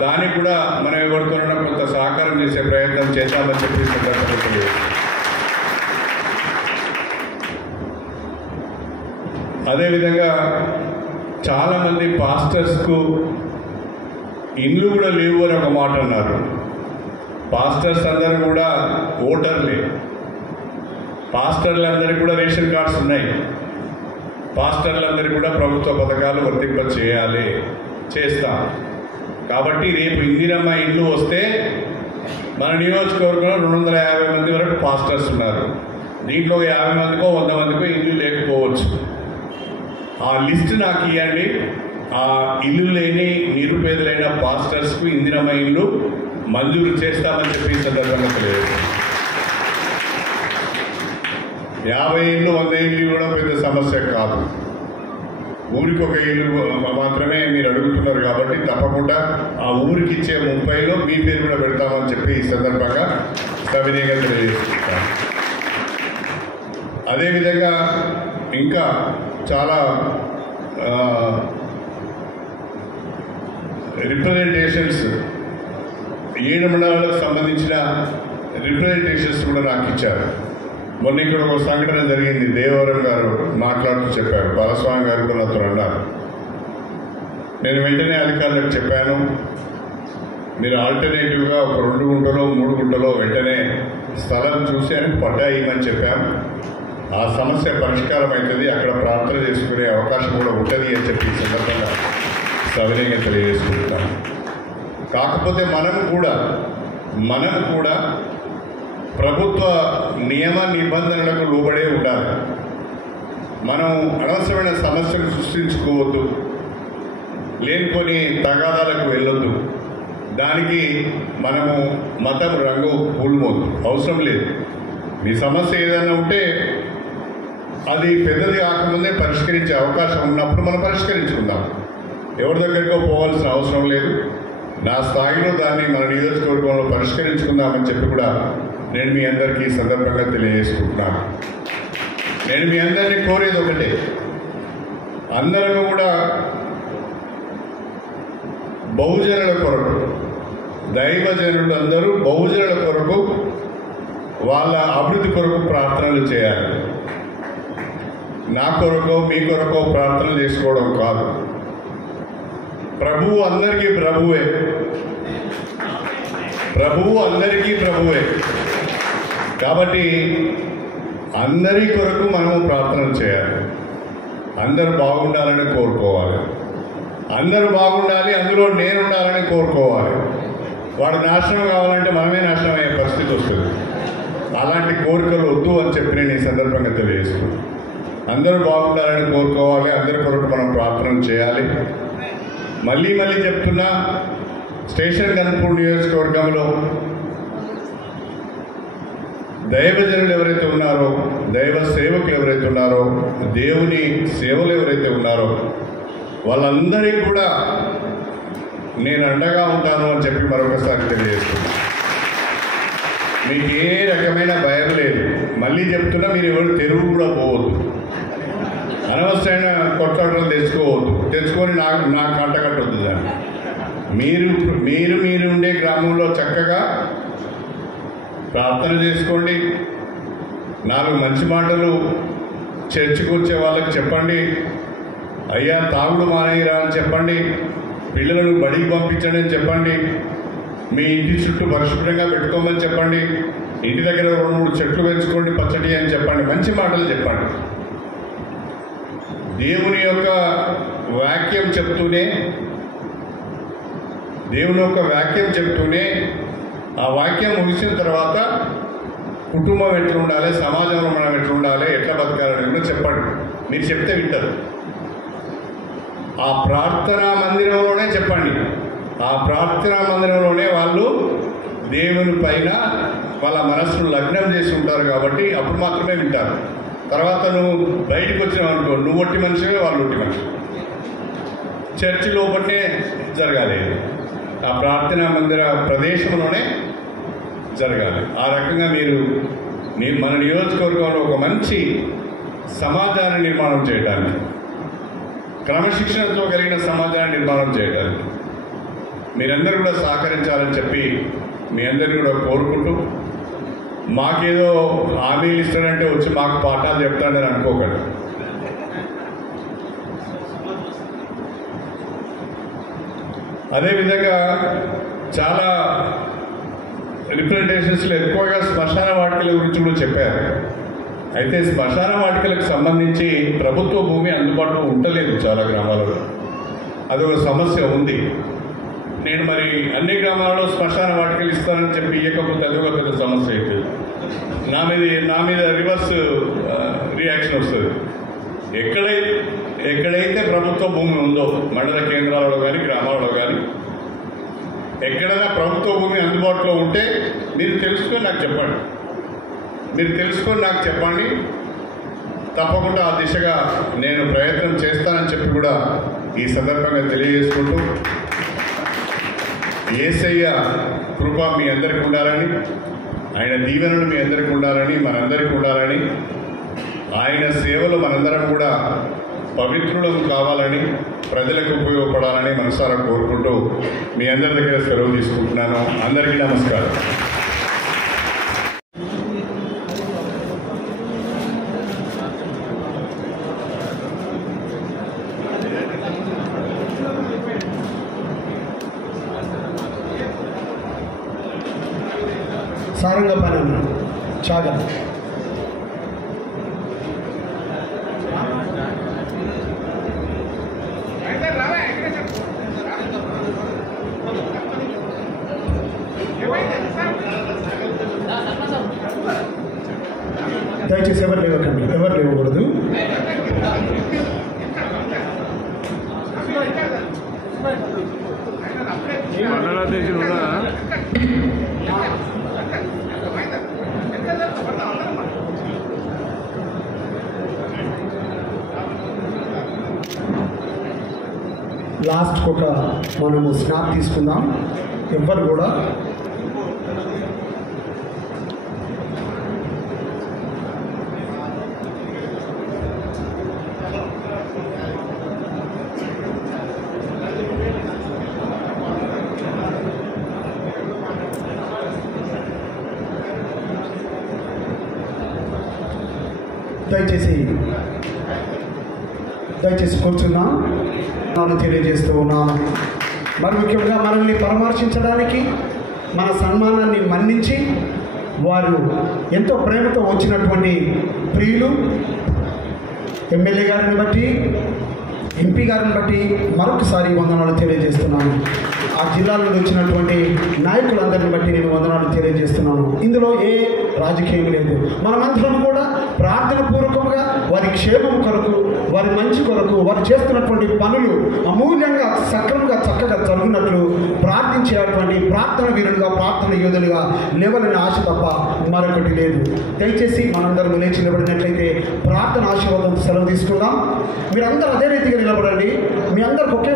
దానికి కూడా మనం ఎవరితోనైనా కొంత సహకారం చేసే ప్రయత్నం చేద్దామని చెప్పి సందర్భంగా అదేవిధంగా చాలామంది పాస్టర్స్కు ఇండ్లు కూడా లేవు అని ఒక మాట అన్నారు. పాస్టర్స్ అందరూ కూడా ఓటర్లే. పాస్టర్లందరికీ కూడా రేషన్ కార్డ్స్ ఉన్నాయి. పాస్టర్లందరికీ కూడా ప్రభుత్వ పథకాలు వర్తింప చేయాలి, చేస్తాం. కాబట్టి రేపు ఇందిరమ్మ ఇండ్లు వస్తే మన నియోజకవర్గంలో 250 మంది వరకు పాస్టర్స్ ఉన్నారు. దీంట్లో 50 మందికో 100 మందికో ఇల్లు లేకపోవచ్చు. ఆ లిస్ట్ నాకు ఇవ్వండి. ఆ ఇల్లు లేని నిరుపేదలైన పాస్టర్స్కు ఇందిరమ్మ ఇల్లు మంజూరు చేస్తామని చెప్పి సందర్భంగా తెలియదు. 50 ఇళ్ళు 100 ఇళ్ళు కూడా పెద్ద సమస్య కాదు. ఊరికి ఒక ఇల్లు మాత్రమే మీరు అడుగుతున్నారు కాబట్టి తప్పకుండా ఆ ఊరికి ఇచ్చే 30లో మీ పేరు కూడా పెడతామని చెప్పి ఈ సందర్భంగా సవినయంగా తెలియజేస్తున్నాను. అదేవిధంగా ఇంకా చాలా రిప్రజెంటేషన్స్ 7 మండలాలకు సంబంధించిన రిప్రజెంటేషన్స్ కూడా నాకు ఇచ్చారు. మొన్న ఇక్కడ ఒక సంఘటన జరిగింది. దేవవరం గారు మాట్లాడుతూ చెప్పారు, బాలస్వామి గారు కూడా నాతో అన్నారు. నేను వెంటనే అధికారులకు చెప్పాను, మీరు ఆల్టర్నేటివ్గా ఒక 2 గుంటలో 3 గుంటలో వెంటనే స్థలం చూసి అని పట్టా ఇవ్వమని చెప్పాము. ఆ సమస్య పరిష్కారం అవుతుంది, అక్కడ ప్రార్థన చేసుకునే అవకాశం కూడా ఉంటుంది అని చెప్పి ఈ సందర్భంగా సవినయంగా తెలియజేసుకుంటున్నాం. కాకపోతే మనం కూడా ప్రభుత్వ నియమ నిబంధనలకు లోబడే ఉండాలి. మనం అనవసరమైన సమస్యలు సృష్టించుకోవద్దు, లేనికొని తగాదాలకు వెళ్ళొద్దు. దానికి మనము మతం రంగు పూలుమోద్దు, అవసరం లేదు. మీ సమస్య ఏదైనా ఉంటే అది పెద్దది కాకముందే పరిష్కరించే అవకాశం ఉన్నప్పుడు మనం పరిష్కరించుకుందాం. ఎవరి దగ్గరికో పోవాల్సిన అవసరం లేదు. నా స్థాయిలో దాన్ని మన నియోజకవర్గంలో పరిష్కరించుకుందామని చెప్పి కూడా నేను మీ అందరికీ ఈ సందర్భంగా తెలియజేసుకుంటున్నాను. నేను మీ అందరినీ కోరేది ఒకటే, అందరం కూడా బహుజనుల కొరకు, దైవజనులు అందరూ బహుజనుల కొరకు, వాళ్ళ అభివృద్ధి కొరకు ప్రార్థనలు చేయాలి. నా కొరకు మీ కొరకు ప్రార్థనలు చేసుకోవడం కాదు. ప్రభువు అందరికీ ప్రభువే, ప్రభువు అందరికీ ప్రభువే. కాబట్టి అందరి కొరకు మనము ప్రార్థనలు చేయాలి. అందరూ బాగుండాలని కోరుకోవాలి. అందరూ బాగుండాలి, అందులో నేను ఉండాలని కోరుకోవాలి. వాడు నాశనం కావాలంటే మనమే నాశనం అయ్యే పరిస్థితి వస్తుంది. అలాంటి కోరికలు వద్దు అని చెప్పి నేను ఈ సందర్భంగా తెలియజేస్తున్నాను. అందరూ బాగుండాలని కోరుకోవాలి, అందరి కొరకు మనం ప్రార్థన చేయాలి. మళ్ళీ చెప్తున్నా, స్టేషన్ గన్పూర్ నియోజకవర్గంలో దైవజనులు ఎవరైతే ఉన్నారో, దైవ సేవకులు ఎవరైతే ఉన్నారో, దేవుని సేవలు ఎవరైతే ఉన్నారో వాళ్ళందరికీ కూడా నేను అండగా ఉంటాను అని చెప్పి మరొకసారి తెలియజేస్తున్నాను. మీకు ఏ రకమైన భయం లేదు. మళ్ళీ చెప్తున్నా, మీరు ఎవరు తెరువు కూడా పోవద్దు, అనవసరమైన కొట్లాటలు తెచ్చుకొని నాకు కంటకట్టొద్దు. దాన్ని మీరు ఉండే గ్రామంలో చక్కగా ప్రార్థన చేసుకోండి. 4 మంచి మాటలు చర్చికి వచ్చే వాళ్ళకి చెప్పండి. అయ్యా తాగుడు మానేయరా అని చెప్పండి. పిల్లలను బడికి పంపించండి అని చెప్పండి. మీ ఇంటి చుట్టూ పరిశుభ్రంగా పెట్టుకోమని చెప్పండి. ఇంటి దగ్గర 2-3 చెట్లు పెంచుకోండి, పచ్చడి అని చెప్పండి. మంచి మాటలు చెప్పండి. దేవుని యొక్క వాక్యం చెప్తూనే ఆ వాక్యం ముగిసిన తర్వాత కుటుంబం ఎట్లా ఉండాలి, సమాజంలో మనం ఎట్లా ఉండాలి, ఎట్లా బతకాలని కూడా చెప్పండి. మీరు చెప్తే వింటారు. ఆ ప్రార్థనా మందిరంలోనే చెప్పండి. ఆ ప్రార్థనా మందిరంలోనే వాళ్ళు దేవుని పైన వాళ్ళ మనస్సును లగ్నం చేసి ఉంటారు. కాబట్టి అప్పుడు మాత్రమే వింటారు. తర్వాత నువ్వు బయటకు వచ్చినావు అనుకో, నువ్వు ఒట్టి మనిషివే, వాళ్ళు ఒట్టి మనిషి. చర్చి లోపలనే జరగాలి. ఆ ప్రార్థనా మందిర ప్రదేశంలోనే జరగాలి. ఆ రకంగా మీరు మన నియోజకవర్గంలో ఒక మంచి సమాజాన్ని నిర్మాణం చేయడానికి, క్రమశిక్షణతో కలిగిన సమాజాన్ని నిర్మాణం చేయడానికి మీరందరూ కూడా సహకరించాలని చెప్పి మీ అందరినీ కూడా కోరుకుంటూ, మాకేదో హామీలు ఇస్తాడంటే వచ్చి మాకు పాఠాలు చెప్తాడని అనుకోకండి. అదేవిధంగా చాలా రిప్రజెంటేషన్స్లో ఎక్కువగా శ్మశాన వాటికల గురించి కూడా చెప్పారు. అయితే శ్మశాన వాటికలకు సంబంధించి ప్రభుత్వ భూమి అందుబాటులో ఉండలేదు చాలా గ్రామాలలో. అదొక సమస్య ఉంది. నేను మరి అన్ని గ్రామాలలో శ్మశాన వాటికలు ఇస్తానని చెప్పి ఇవ్వకపోతే అదొక పెద్ద సమస్య అవుతుంది. నా మీద రివర్స్ రియాక్షన్ వస్తుంది. ఎక్కడైతే ప్రభుత్వ భూమి ఉందో మండల కేంద్రాలలో కానీ గ్రామాలలో కానీ ఎక్కడైనా ప్రభుత్వ భూమి అందుబాటులో ఉంటే మీరు తెలుసుకొని నాకు చెప్పండి. తప్పకుండా ఆ దిశగా నేను ప్రయత్నం చేస్తానని చెప్పి కూడా ఈ సందర్భంగా తెలియజేసుకుంటూ, యేసయ్య కృప మీ అందరికీ ఉండాలని, ఆయన దీవెనలు మీ అందరికీ ఉండాలని, మనందరికీ ఉండాలని, ఆయన సేవలు మనందరం కూడా పవిత్రులం కావాలని, ప్రజలకు ఉపయోగపడాలని మనసారా కోరుకుంటూ మీ అందరి దగ్గర సెలవు తీసుకుంటున్నాను. అందరికీ నమస్కారం. సారంగపాలెం చాగా దయచేసి ఎవరు లేవకండి, ఎవరు లేవకూడదు. లాస్ట్కి ఒక మనము స్నాప్ తీసుకుందాం. ఎవ్వరు కూడా దయచేసి కూర్చున్నాం. తెలియజేస్తూ ఉన్నాను. మరి ముఖ్యంగా మనల్ని పరామర్శించడానికి, మన సన్మానాన్ని మన్నించి వారు ఎంతో ప్రేమతో వచ్చినటువంటి ప్రియులు ఎమ్మెల్యే గారిని బట్టి, ఎంపీ గారిని బట్టి మరొకసారి వందనాలు తెలియజేస్తున్నాను. ఆ జిల్లాల నుండి వచ్చినటువంటి నాయకులందరిని బట్టి నేను వందనాలు తెలియజేస్తున్నాను. ఇందులో ఏ రాజకీయం లేదు. మనమందరం కూడా ప్రార్థన పూర్వకంగా వారి క్షేమం కొరకు, వారి మంచి కొరకు, వారు చేస్తున్నటువంటి పనులు అమూల్యంగా సక్రమంగా చక్కగా జరుగునట్లు ప్రార్థించేటువంటి ప్రార్థన వీరులుగా, ప్రార్థన యోధులుగా లేవాలని ఆశ తప్ప మరొకటి లేదు. దయచేసి మనందరం లేచి నిలబడినట్లయితే ప్రార్థన ఆశీర్వాదం సెలవు తీసుకుందాం. మీరందరూ అదే రీతిగా నిలబడండి. మీ అందరికి ఒకే